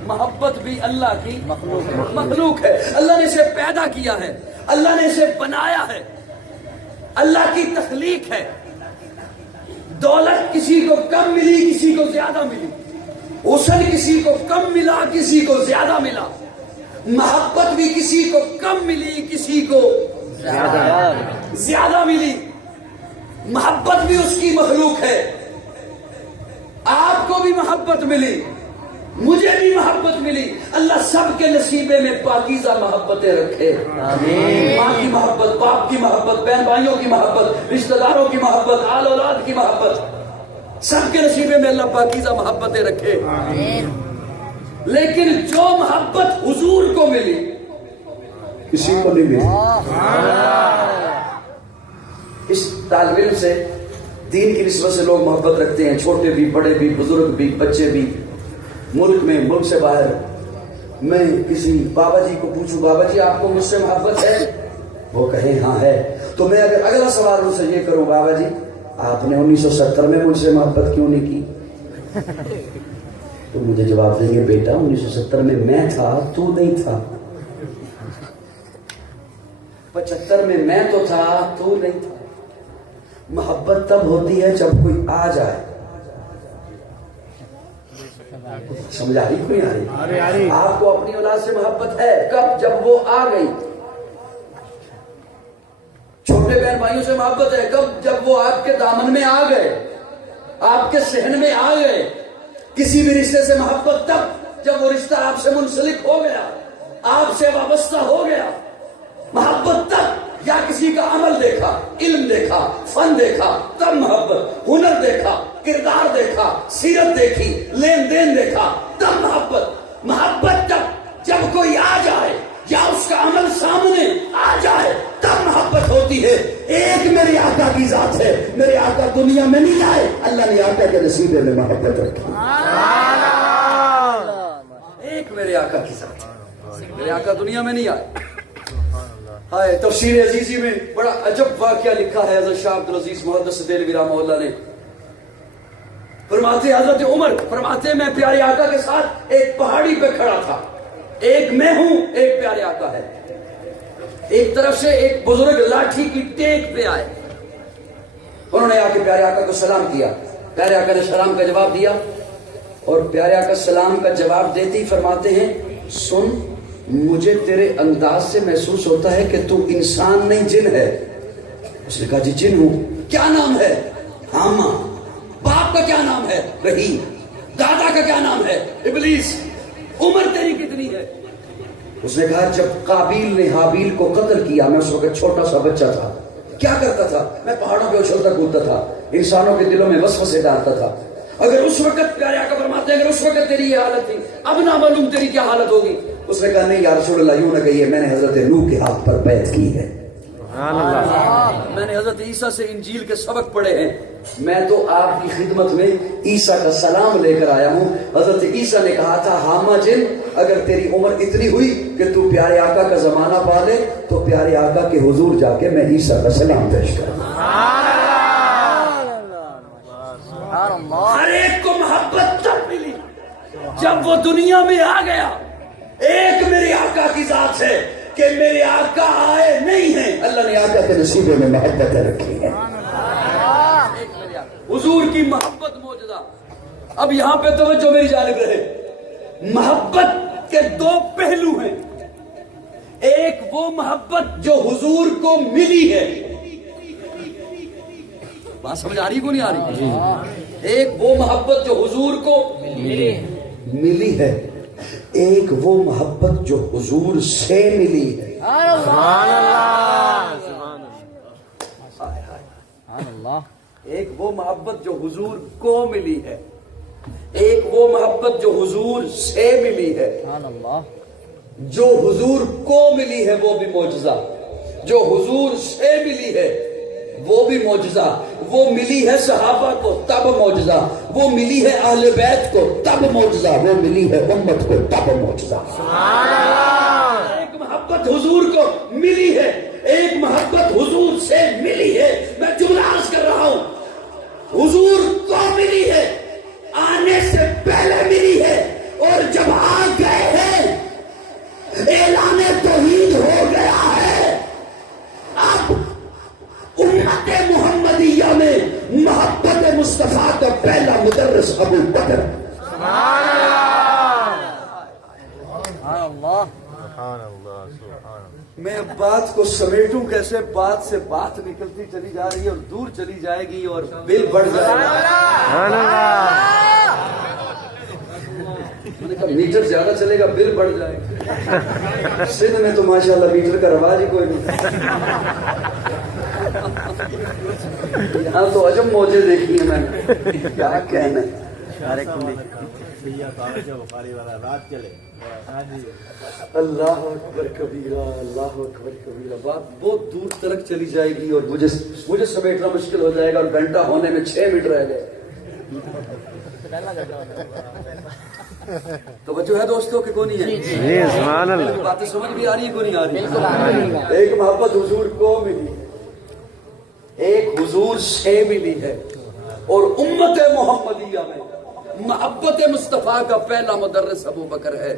محبت بھی اللہ کی مخلوق ہے اللہ نے اسے پیدا کیا ہے اللہ نے اسے بنایا ہے اللہ کی تخلیق ہے دولت کسی کو کم ملی کسی کو زیادہ ملی حسن کسی کو کم ملا کسی کو زیادہ ملا محبت بھی کسی کو کم ملی کسی کو زیادہ ملی محبت بھی اس کی مخلوق ہے آپ کو بھی محبت ملی مجھے بھی محبت ملی اللہ سب کے نصیبے میں پاکیزہ محبتیں رکھے آمین ماں کی محبت باپ کی محبت بہن بھائیوں کی محبت رشتہ داروں کی محبت آل اولاد کی محبت سب کے نصیبے میں اللہ پاکیزہ محبتیں رکھے آمین لیکن جو محبت حضور کو ملی کسی کو نہیں ملی اس طالب علم سے دین کی نسبت سے لوگ محبت رکھتے ہیں چھوٹے بھی بڑے بھی بزرگ بھی بچے بھی ملک میں ملک سے باہر میں کسی بابا جی کو پوچھوں بابا جی آپ کو مجھ سے محبت ہے وہ کہے ہاں ہے تو میں اگر اگلا سوال ان سے یہ کروں بابا جی آپ نے 1970 میں مجھ سے محبت کیوں نہیں کی؟ تو مجھے جواب دیں گے بیٹا 1970 میں میں تھا تو نہیں تھا، 75 میں میں تو تھا تو نہیں تھا۔ محبت تب ہوتی ہے جب کوئی آ جائے، سمجھا رہی کوئی آ رہی؟ آپ کو اپنی اولاد سے محبت ہے کب؟ جب وہ آ گئی۔ چھوٹے بہن بھائیوں سے محبت ہے کب؟ جب وہ آپ کے دامن میں آ گئے، آپ کے صحن میں آ گئے۔ کسی بھی رشتے سے محبت تب جب وہ رشتہ آپ سے منسلک ہو گیا، آپ سے وابستہ ہو گیا۔ محبت تب یا کسی کا عمل دیکھا، علم دیکھا، فن دیکھا، تب محبت۔ ہنر دیکھا، کردار دیکھا، سیرت دیکھی، لین دین دیکھا، تب محبت۔ محبت تب جب کوئی آ جائے یا اس کا عمل سامنے آ جائے تب محبت ہوتی ہے۔ ایک میرے آقا کی ذات ہے، میرے آقا دنیا میں نہیں آئے، اللہ نے آقا کے نصیبے میں محبت رکھی۔ ایک میرے آقا کی ذات ہے، میرے آقا دنیا میں نہیں آئے۔ ہائے تفسیر عزیزی میں بڑا عجب واقعہ لکھا ہے حضرت شاہ عبدالعزیز محدث دہلوی رحمہ اللہ نے۔ فرماتے حضرت عمر فرماتے میں پیارے آقا کے ساتھ ایک پہاڑی پہ کھڑا تھا، ایک میں ہوں ایک پیارے آقا ہے۔ ایک طرف سے ایک بزرگ لاٹھی کی ٹیک پہ آئے، انہوں نے آ کے پیارے آقا کو سلام کیا، پیارے آقا نے سلام کا جواب دیا، اور پیارے آقا سلام کا جواب دیتے ہی فرماتے ہیں سن مجھے تیرے انداز سے محسوس ہوتا ہے کہ تو انسان نہیں جن ہے۔ اس نے کہا جی جن ہوں۔ کیا نام ہے؟ حاما۔ باپ کا کیا نام ہے؟ رحیم۔ دادا کا کیا نام ہے؟ ابلیس۔ عمر تیری کتنی ہے؟ اس نے کہا جب قابیل نے حابیل کو قتل کیا میں اس وقت چھوٹا سا بچہ تھا۔ کیا کرتا تھا؟ میں پہاڑوں پہ اچھلتا کودتا تھا، انسانوں کے دلوں میں وسوسے ڈالتا تھا۔ اگر اس وقت پیارے آقا فرماتے ہیں اگر اس وقت تیری یہ حالت تھی اب نہ معلوم تیری کیا حالت ہوگی۔ اس نے کہا نہیں یا رسول اللہ یوں نہ کہیے، میں نے حضرت نوح کے ہاتھ پر بیعت کی ہے، میں نے حضرت عیسیٰ سے انجیل کے سبق پڑھے ہیں، میں تو آپ کی خدمت میں عیسیٰ کا سلام لے کر آیا ہوں۔ حضرت عیسیٰ نے کہا تھا حاما جن اگر تیری عمر اتنی ہوئی کہ تو پیارے آقا کا زمانہ پا لے تو پیارے آقا کے حضور جا کے میں عیسیٰ کا سلام پیش کروں۔ ہر ایک کو محبت تب ملی جب وہ دنیا میں آ گیا۔ ایک میرے آقا کی ذات ہے کہ میرے آقا آئے نہیں ہیں، اللہ نے آقا کے نصیبے میں محبت رکھی ہے۔ حضور کی محبت موجودہ۔ اب یہاں پہ توجہ میری جانب رہے، محبت کے دو پہلو ہیں، ایک وہ محبت جو حضور کو ملی ہے، بات سمجھ آ رہی کو نہیں آ رہی؟ ایک وہ محبت جو حضور کو ملی ہے، ایک وہ محبت جو حضور سے ملی ہے۔ ایک وہ محبت جو حضور کو ملی ہے، ایک وہ محبت جو حضور سے ملی ہے۔ جو حضور کو ملی ہے وہ بھی معجزہ، جو حضور سے ملی ہے وہ بھی معجزہ۔ وہ ملی ہے صحابہ کو تب معجزہ، وہ ملی ہے اہل بیت کو تب معجزہ، وہ ملی ہے امت کو تب معجزہ۔ ایک محبت حضور کو ملی ہے، ایک محبت حضور سے ملی ہے۔ میں جملہ عرض کر رہا ہوں، حضور کو ملی ہے، آنے سے پہلے ملی ہے، اور جب آ گئے ہیں اعلان توحید ہو گیا ہے۔ اب امت محمدیہ میں محبت مصطفیٰ کا پہلا مدرس ابو بکر۔ میں بات کو سمیٹوں کیسے؟ بات سے بات نکلتی چلی جا رہی ہے اور دور چلی جائے گی اور بل بڑھ جائے گا۔ میں نے کہا میٹر زیادہ چلے گا بل بڑھ جائے گا۔ سندھ میں تو ماشاءاللہ میٹر کا رواج ہی کوئی نہیں، یہاں تو عجب موجے دیکھی ہیں میں نے، کیا کہنا ہے۔ اللہ اکبر کبیرہ، اللہ اکبر کبیرہ۔ بات بہت دور تک چلی جائے گی اور مجھے سمیٹنا مشکل ہو جائے گا، اور گھنٹہ ہونے میں 6 منٹ رہ گئے۔ توجہ ہے دوستوں کہ کون ہے؟ باتیں سمجھ بھی آ رہی ہے کون نہیں آ رہی؟ ایک محبت حضور کو ملی، ایک حضور سے ملی ہے اور امت محمدیہ میں محبت مصطفیٰ کا پہلا مدرس ابو بکر ہے،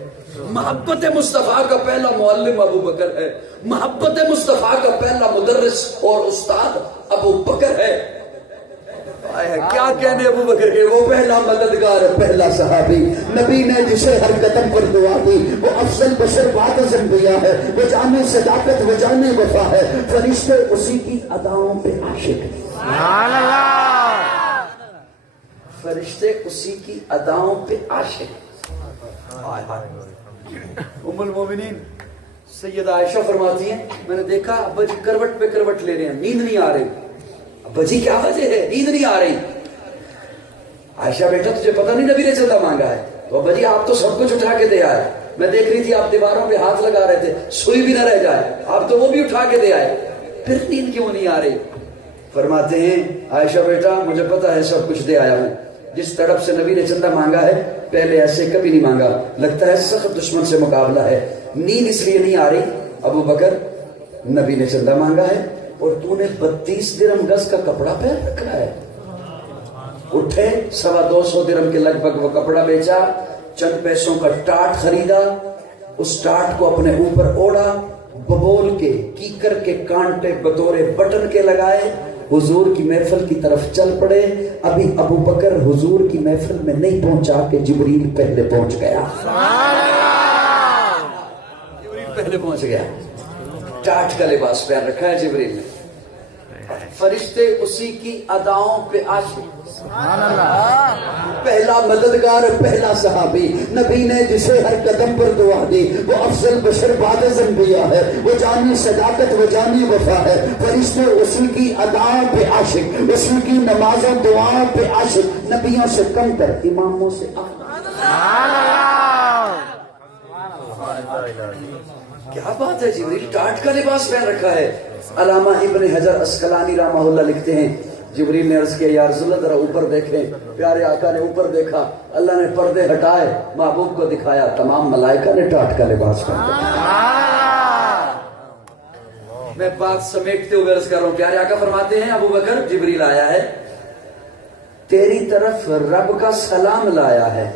محبت مصطفیٰ کا پہلا معلم ابو بکر ہے، محبت مصطفیٰ کا پہلا مدرس اور استاد ابو بکر ہے۔ کیا کہنے ابو بکر کے، وہ پہلا مددگار، پہلا صحابی، نبی نے جسے ہر قدم پر دعا دی، وہ افضل بشر بعد از انبیاء ہے، وہ جانے صداقت وہ جانے وفا ہے، فرشتے اسی کی اداؤں پہ عاشق ہیں۔ سبحان اللہ، فرشتے اسی کی اداؤں پہ عاشق۔ ام المومنین سیدہ عائشہ فرماتی ہیں میں نے دیکھا ابا جی کروٹ پہ کروٹ لے رہے ہیں، نیند نہیں آ رہی۔ ابا جی کیا وجہ ہے؟ نیند نہیں آ رہی۔ عائشہ بیٹا تجھے پتہ نہیں نبی نے چلتا مانگا ہے؟ تو ابا جی آپ تو سب کچھ اٹھا کے دے آئے، میں دیکھ رہی تھی آپ دیواروں پہ ہاتھ لگا رہے تھے سوئی بھی نہ رہ جائے، آپ تو وہ بھی اٹھا کے دے آئے، پھر نیند کیوں نہیں آ رہی؟ فرماتے ہیں عائشہ بیٹا مجھے پتا ہے سب کچھ دے آیا ہوں، جس تڑپ سے نبی نے چندہ مانگا ہے پہلے ایسے کبھی نہیں مانگا، لگتا ہے سخت دشمن سے مقابلہ ہے، نیند اس لیے نہیں آ رہی ابو بکر نبی نے چندہ مانگا ہے اور تو نے 32 درہم گز کا کپڑا پہن رکھا ہے۔ اٹھے 225 درہم کے لگ بھگ وہ کپڑا بیچا، چند پیسوں کا ٹاٹ خریدا، اس ٹاٹ کو اپنے اوپر اوڑا، ببول کے کیکر کے کانٹے بطور بٹن کے لگائے، حضور کی محفل کی طرف چل پڑے۔ ابھی ابو بکر حضور کی محفل میں نہیں پہنچا کہ جبریل پہلے پہنچ گیا، جبریل پہلے پہنچ گیا، ٹاٹ کا لباس پہن رکھا ہے جبریل نے، فرشتے اسی کی اداؤں پہ عاشق۔ پہلا مددگار، پہلا صحابی، نبی نے جسے ہر قدم پر دعا دی، وہ افضل بشر بعد از انبیاء ہے، وہ جانی صداقت وہ جانی وفا ہے، فرشتے اسی کی اداؤں پہ عاشق، اسی کی نمازوں دعاؤں پہ عاشق، نبیوں سے کم تر، اماموں سے افضل۔ کیا بات ہے، جبریل ٹاٹ کا لباس پہن رکھا ہے۔ علامہ ابن حجر عسقلانی رحمہ اللہ لکھتے ہیں جبریل نے عرض کیا یا رسول اللہ ذرا اوپر دیکھیں، پیارے آقا نے اوپر دیکھا، اللہ نے پردے ہٹائے، محبوب کو دکھایا، تمام ملائکہ نے ٹاٹ کا لباس پہنا۔ میں بات سمیٹتے ہوئے عرض کر رہا ہوں، پیارے آقا فرماتے ہیں ابو بکر جبریل آیا ہے، تیری طرف رب کا سلام لایا ہے،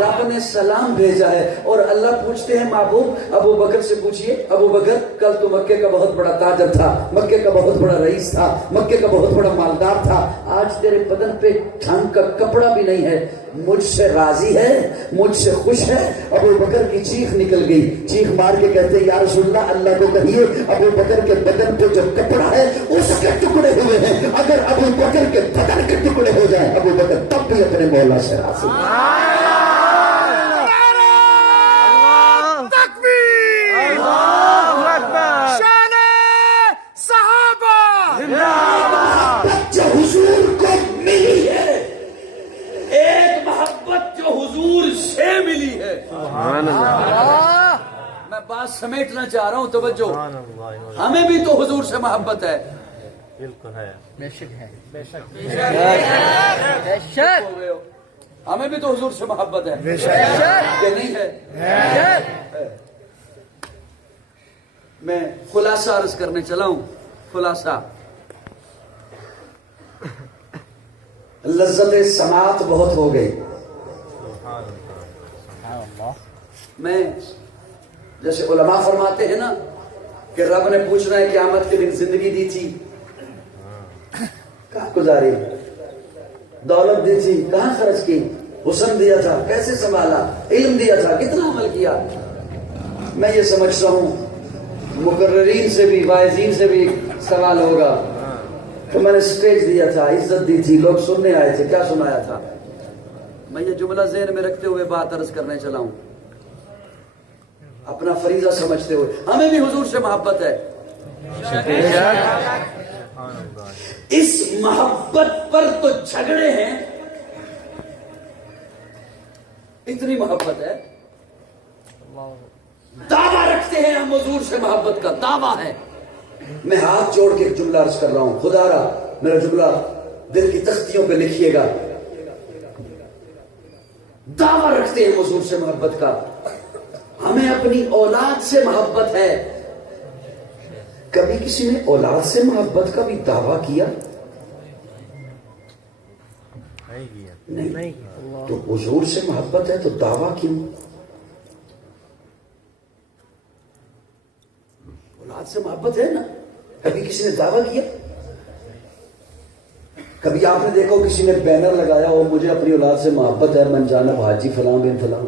رب نے سلام بھیجا ہے، اور اللہ پوچھتے ہیں محبوب ابو بکر سے پوچھئے، ابو بکر کل تو مکے کا بہت بڑا تاجر تھا، مکے کا بہت بڑا رئیس تھا، مکے کا بہت بڑا مالدار تھا، آج تیرے بدن پہ ڈھنگ کا کپڑا بھی نہیں ہے، مجھ سے راضی ہے، مجھ سے خوش ہے؟ ابو بکر کی چیخ نکل گئی، چیخ مار کے کہتے ہیں یا رسول اللہ اللہ کو کہیے ابو بکر کے بدن پہ جو کپڑا ہے اس کے ٹکڑے ہوئے ہیں، اگر ابو بکر کے بدن کے ٹکڑے ہو جائیں ابو بکر تب بھی اپنے مولا سے راضی۔ جو حضور کو ملی ہے، ایک محبت جو حضور سے ملی ہے، میں بات سمیٹنا چاہ رہا ہوں، توجہ، ہمیں بھی تو حضور سے محبت ہے، بالکل ہے، بے شک ہے، بے شک ہمیں بھی تو حضور سے محبت ہے، بے شک کہ نہیں ہے؟ میں خلاصہ عرض کرنے چلا ہوں، خلاصہ، لذت سماعت بہت ہو گئی۔ میں جیسے علماء فرماتے ہیں نا کہ رب نے پوچھنا ہے قیامت کے دن زندگی دی تھی کہاں گزاری، دولت دی تھی کہاں خرچ کی، حسن دیا تھا کیسے سنبھالا، علم دیا تھا کتنا عمل کیا۔ میں یہ سمجھتا ہوں مقررین سے بھی واعظین سے بھی سوال ہوگا تو میں نے سٹیج دیا تھا، عزت دی تھی، لوگ سننے آئے تھے، کیا سنایا تھا؟ میں یہ جملہ ذہن میں رکھتے ہوئے بات عرض کرنے چلا ہوں، اپنا فریضہ سمجھتے ہوئے، ہمیں بھی حضور سے محبت ہے، اس محبت پر تو جھگڑے ہیں، اتنی محبت ہے، دعویٰ رکھتے ہیں ہم حضور سے محبت کا، دعویٰ ہے۔ میں ہاتھ جوڑ کے ایک جملہ عرض کر رہا ہوں، خدا را میرا جملہ دل کی تختیوں پہ لکھیے گا، دعویٰ رکھتے ہیں حضور سے محبت کا، ہمیں اپنی اولاد سے محبت ہے، کبھی کسی نے اولاد سے محبت کا بھی دعویٰ کیا؟ نہیں. تو حضور سے محبت ہے تو دعویٰ کیوں؟ اولاد سے محبت ہے نا. کبھی کسی نے دعویٰ کیا؟ کبھی آپ نے دیکھا کسی نے بینر لگایا ہو مجھے اپنی اولاد سے محبت ہے من جانب حاجی فلاں بن فلاں؟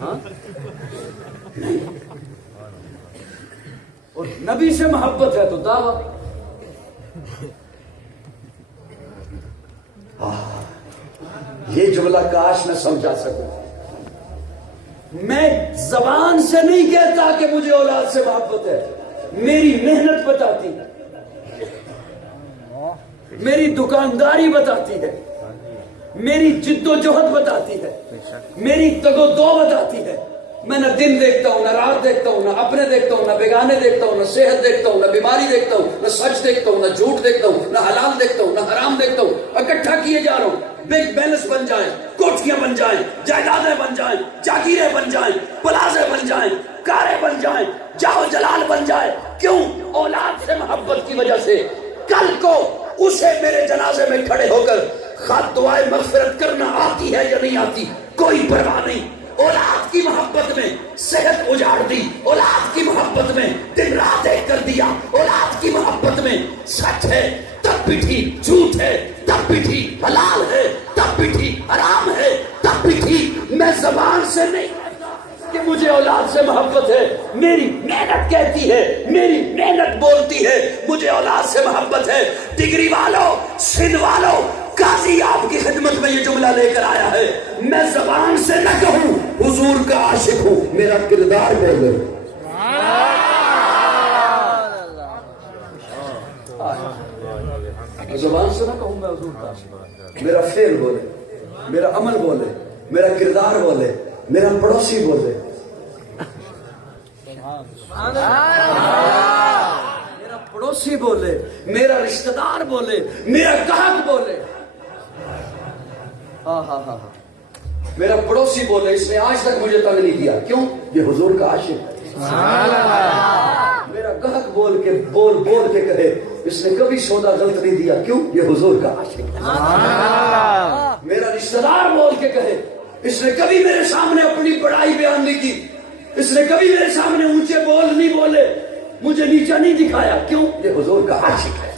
ہاں؟ اور نبی سے محبت ہے تو دعویٰ. یہ جملہ کاش میں سمجھا سکوں. میں زبان سے نہیں کہتا کہ مجھے اولاد سے محبت ہے، میری محنت بتاتی ہے، میری دکانداری بتاتی ہے، میری جد و جہد بتاتی ہے، میری تگ و دو بتاتی ہے. میں نہ دن دیکھتا ہوں، نہ رات دیکھتا ہوں، نہ اپنے دیکھتا ہوں، نہ بیگانے دیکھتا ہوں، نہ صحت دیکھتا ہوں، نہ بیماری دیکھتا ہوں، نہ سچ دیکھتا ہوں، نہ جھوٹ دیکھتا ہوں، نہ حلال دیکھتا ہوں، نہ حرام دیکھتا ہوں. اکٹھا کیے جا رہا ہوں. بینک بیلنس بن جائیں، کوٹھیاں بن جائیں، جائیدادیں بن جائیں، جاگیریں بن جائیں، پلازے بن جائیں، کاریں بن جائیں، جاہو جلال بن جائے. کیوں؟ اولاد سے محبت کی وجہ سے. کل کو اسے میرے جنازے میں کھڑے ہو کر خط دعائے مغفرت کرنا آتی ہے یا نہیں آتی کوئی پرواہ نہیں. اولاد کی محبت میں صحت اجاڑ دی، اولاد کی محبت میں دن رات ایک کر دیا، اولاد کی محبت میں سچ ہے تب بھی ٹھیک، جھوٹ ہے تب بھی ٹھیک، حلال ہے تب بھی ٹھیک، حرام ہے تب بھی ٹھیک. میں زبان سے نہیں کہ مجھے اولاد سے محبت ہے، میری محنت کہتی ہے، میری محنت بولتی ہے مجھے اولاد سے محبت ہے. ڈگری والو، سندھ والو، قاضی آپ کی خدمت میں یہ جملہ لے کر آیا ہے. میں زبان سے نہ کہوں حضور کا عاشق ہوں، میرا کردار بولے. زبان سے نہ کہوں میں حضور کا عاشق، میرا فعل بولے، میرا عمل بولے، میرا کردار بولے، میرا پڑوسی بولے، میرا پڑوسی بولے، میرا رشتہ دار بولے، میرا گاہک بولے. میرا پڑوسی بولے اس نے آج تک مجھے تنگ نہیں کیا. کیوں؟ یہ حضور کا عاشق ہے. میرا گاہک بول کے کہے اس نے کبھی سودا غلط نہیں دیا. کیوں؟ یہ حضور کا عاشق ہے. میرا رشتہ دار بول کے کہے اس نے کبھی میرے سامنے اپنی بڑائی بیان نہیں کی، اس نے کبھی میرے سامنے اونچے بول نہیں بولے، مجھے نیچا نہیں دکھایا. کیوں؟ یہ حضور کا عاشق ہے.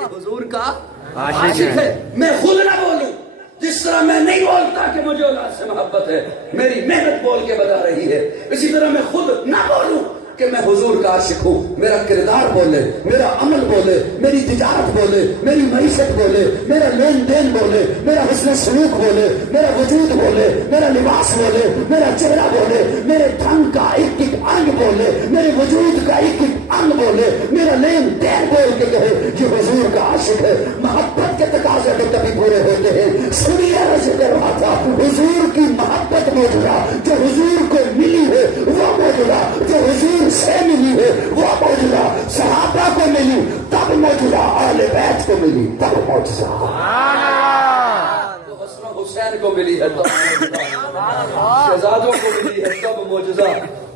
یہ حضور کا عاشق ہے. میں خود نہ بولوں جس طرح میں نہیں بولتا کہ مجھے اولاد سے محبت ہے، میری محنت بول کے بتا رہی ہے، اسی طرح میں خود نہ بولوں کہ میں حضور کا عاشق ہوں. میرا کردار بولے، میرا عمل بولے، میری تجارت بولے، میری معیشت بولے، میرا لین دین بولے، میرا حسن سلوک بولے، میرا وجود بولے، میرا لباس بولے، میرا چہرہ بولے، میرے ڈھنگ کا ایک ایک انگ بولے، میرے وجود کا ایک ایک انگ بولے، میرا لین دین بول کے کہے یہ حضور کا عاشق ہے. محبت کے تقاضے تو تبھی پورے ہوتے ہیں. سنیے رشد رہا حضور کی محبت موجودہ جو حضور کو ملی ہے وہ موجودہ، جو حضور سے ملی ہے وہ موجودہ، صحابہ کو ملی تب موجودہ، اہل بیت کو ملی تب موجودہ، حسن حسین کو ملی ہے تب شہزادوں کو ملی ہے تب موجودہ.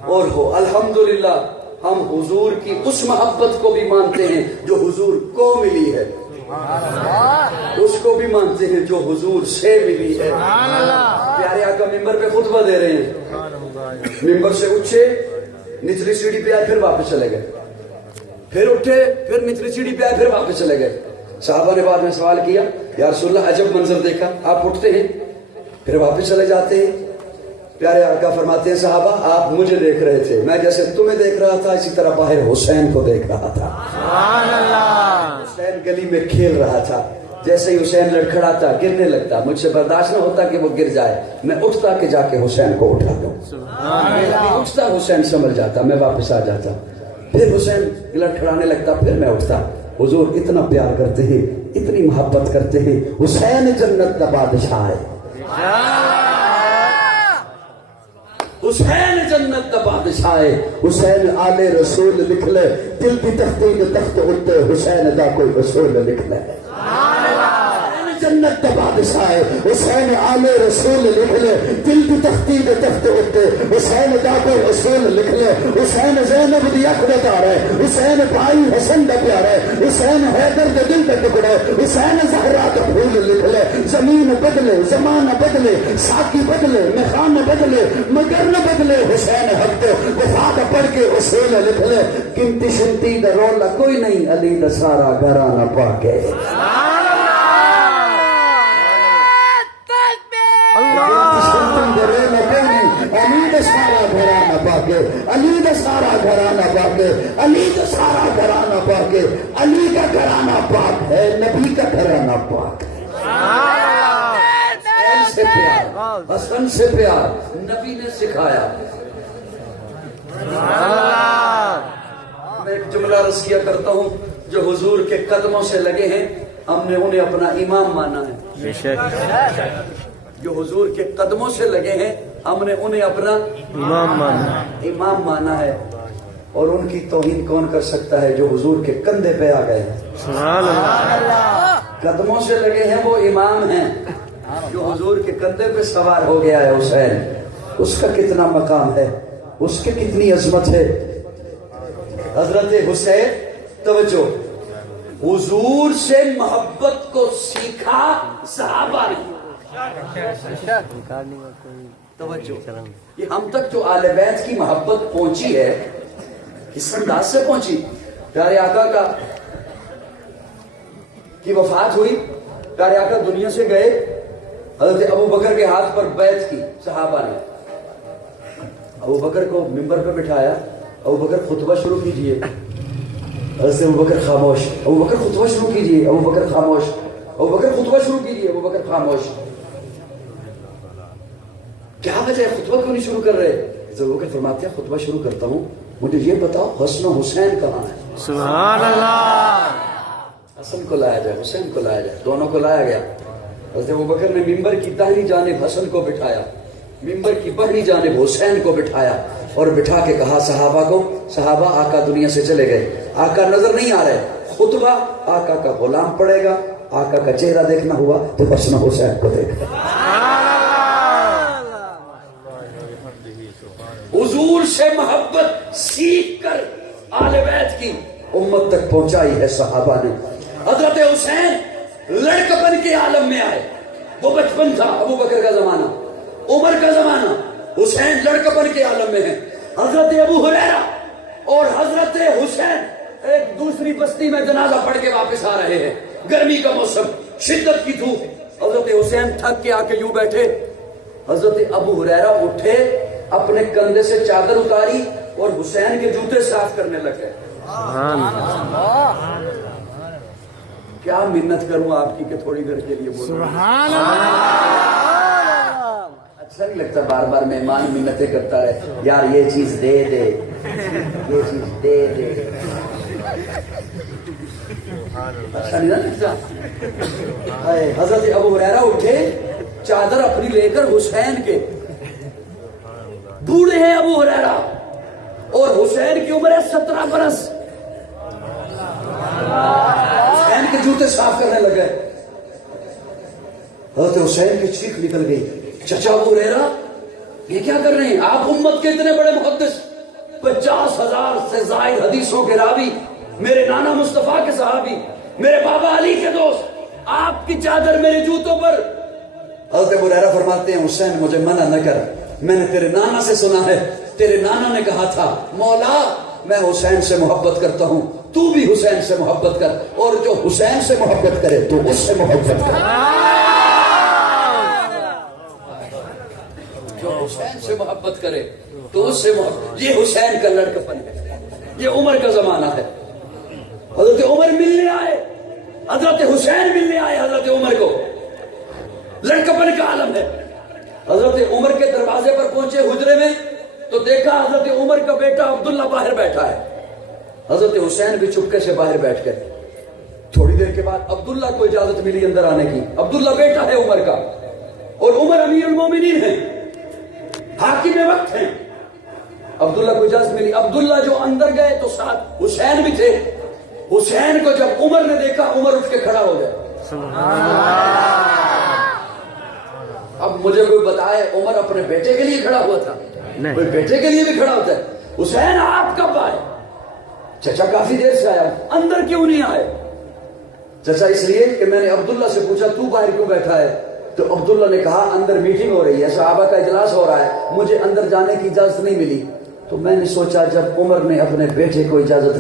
اور ہو الحمدللہ ہم حضور کی اس محبت کو بھی مانتے ہیں جو حضور کو ملی ہے، اس کو بھی مانتے ہیں جو حضور سے ملی ہے. پیارے آقا ممبر پہ خطبہ دے رہے ہیں، ممبر سے اٹھے، نچلی سیڑھی پہ آئے، پھر واپس چلے گئے، پھر اٹھے، پھر نچلی سیڑھی پہ آئے، پھر واپس چلے گئے. صحابہ نے بعد میں سوال کیا یا رسول اللہ عجب منظر دیکھا، آپ اٹھتے ہیں پھر واپس چلے جاتے ہیں. پیارے آقا فرماتے ہیں صحابہ آپ مجھے دیکھ رہے تھے، میں جیسے تمہیں دیکھ رہا تھا اسی طرح باہر حسین کو دیکھ رہا تھا. حسین گلی میں کھیل رہا تھا، جیسے ہی حسین لڑکھڑاتا گرنے لگتا، مجھ سے برداشت نہ ہوتا کہ وہ گر جائے، میں اٹھتا کہ جا کے حسین کو اٹھا دوں. اٹھتا حسین سنبھل جاتا، میں واپس آ جاتا، پھر حسین لڑکھڑانے لگتا، پھر میں اٹھتا. حضور اتنا پیار کرتے ہیں، اتنی محبت کرتے ہیں. حسین جنت کا بادشاہ ہے، حسین جنت کا بادشاہ ہے. حسین آل رسول لکھ لے، دل کی تختی میں تخت اٹھتے، حسین دا کوئی رسول لکھ لے. جنت دا بادشاہ ہے حسین آل رسول لکھ لے دل دی تختی دے تخت اتے حسین دا کوئی اصول لکھ لے حسین زینب دی اکھ دا تارا ہے حسین بھائی حسن دا پیارا ہے حسین حیدر دے دل دا ٹکڑا ہے حسین زہرا دا پھول لکھ لے زمین بدلے زمانہ بدلے ساکی بدلے میخان بدلے مگر نہ بدلے حسین حق وفا دا پڑھ کے اصول لکھ لے گنتی شنتی دا رولا کوئی نہیں علی دا سارا گھرانہ پاکے علی دا سارا گھرانہ پاکے علی دا سارا گھرانہ پاکے علی دا سارا گھرانہ پاکے علی کا گھرانہ پاک ہے نبی کا گھرانہ پاک حسین سے پیار حسن سے پیار نبی نے سکھایا میں ایک جملہ رسیہ کرتا ہوں جو حضور کے قدموں سے لگے ہیں ہم نے انہیں اپنا امام مانا ہے جو حضور کے قدموں سے لگے ہیں ہم نے انہیں اپنا امام مانا ہے اور ان کی توہین کون کر سکتا ہے جو حضور کے کندھے پہ آ گئے قدموں سے لگے ہیں وہ امام ہیں جو حضور کے کندھے پہ سوار ہو گیا ہے حسین اس کا کتنا مقام ہے اس کی کتنی عظمت ہے حضرت حسین توجہ حضور سے محبت کو سیکھا صحابہ نے توجہ یہ ہم تک جو آل بیت کی محبت پہنچی ہے اس انداز سے پہنچی پیارے آقا کا کی وفات ہوئی پیارے آقا دنیا سے گئے حضرت ابو بکر کے ہاتھ پر بیعت کی صحابہ نے ابو بکر کو ممبر پہ بٹھایا ابو بکر خطبہ شروع کیجئے حضرت ابو بکر خاموش ابو بکر خطبہ شروع کیجئے ابو بکر خاموش ابو بکر خطبہ شروع کیجئے ابو بکر خاموش کیا وجہ ہے خطبہ کیوں نہیں شروع کر رہے ابو بکر فرماتے ہیں خطبہ شروع کرتا ہوں مجھے یہ بتاؤ حسن و حسین کہاں ہے سبحان اللہ حسن کو لایا جائے حسین کو لایا جائے دونوں کو لایا گیا حضرت ابو بکر نے ممبر کی داہنی جانب حسن کو بٹھایا ممبر کی بائیں جانب حسین کو بٹھایا اور بٹھا کے کہا صحابہ کو صحابہ آقا دنیا سے چلے گئے آقا نظر نہیں آ رہے خطبہ آقا کا غلام پڑے گا آقا کا چہرہ دیکھنا ہوا تو حسن حسین کو دیکھنا حضور سے محبت سیکھ کر آل بیت کی امت تک پہنچائی ہے صحابہ نے حضرت حسین لڑکپن کے عالم میں آئے وہ بچپن تھا ابو بکر کا زمانہ عمر کا زمانہ حسین لڑکپن کے عالم میں ہے حضرت ابو ہریرہ اور حضرت حسین ایک دوسری بستی میں جنازہ پڑھ کے واپس آ رہے ہیں گرمی کا موسم شدت کی دھوپ حضرت حسین تھک کے آ کے یوں بیٹھے حضرت ابو ہریرہ اٹھے اپنے کندھے سے چادر اتاری اور حسین کے جوتے صاف کرنے لگے کیا منت کروں آپ کی کہ تھوڑی دیر کے لیے بولوں اچھا نہیں لگتا بار بار مہمان منتیں کرتا رہے یار یہ چیز دے دے یہ چیز دے دے اچھا نہیں لگتا حضرت ابو ہریرہ اٹھے چادر اپنی لے کر حسین کے بوڑھے ہیں ابو ہریرہ اور حسین کی عمر ہے 17 برس حسین کے جوتے صاف کرنے لگے حضرت حسین کی چیخ نکل گئی چچا ابو ہریرہ یہ کیا کر رہے ہیں آپ امت کے اتنے بڑے محدث 50,000 سے زائد حدیثوں کے راوی میرے نانا مصطفیٰ کے صحابی میرے بابا علی کے دوست آپ کی چادر میرے جوتوں پر حضرت ابو ہریرہ فرماتے ہیں حسین مجھے منع نہ کر میں نے تیرے نانا سے سنا ہے تیرے نانا نے کہا تھا مولا میں حسین سے محبت کرتا ہوں تو بھی حسین سے محبت کر اور جو حسین سے محبت کرے تو اس سے محبت کر جو حسین سے محبت کرے تو اس سے محبت یہ حسین کا لڑکپن ہے یہ عمر کا زمانہ ہے حضرت عمر ملنے آئے حضرت حسین ملنے آئے حضرت عمر کو لڑکپن کا عالم ہے حضرت عمر کے دروازے پر پہنچے حجرے میں تو دیکھا حضرت عمر کا بیٹا عبداللہ باہر بیٹھا ہے حضرت حسین بھی چپکے سے باہر بیٹھ گئے تھوڑی دیر کے بعد عبداللہ کو اجازت ملی اندر آنے کی عبداللہ بیٹا ہے عمر کا اور عمر امیر المومنین ہیں حاکم وقت ہیں عبداللہ کو اجازت ملی عبداللہ جو اندر گئے تو ساتھ حسین بھی تھے حسین کو جب عمر نے دیکھا عمر اٹھ کے کھڑا ہو گئے اب مجھے کوئی بتائے عمر اپنے بیٹے کے لیے کھڑا ہوا تھا؟ کوئی بیٹے کے لیے بھی کھڑا ہوتا ہے؟ حسین آپ کب آئے؟ چچا کافی دیر سے آیا، اندر کیوں نہیں آئے؟ چچا اس لیے کہ میں نے عبداللہ سے پوچھا تو باہر کیوں بیٹھا ہے؟ تو عبداللہ نے کہا اندر میٹنگ ہو رہی ہے، صحابہ کا اجلاس ہو رہا ہے، مجھے اندر جانے کی اجازت نہیں ملی۔ تو میں نے سوچا جب عمر نے اپنے بیٹے کو اجازت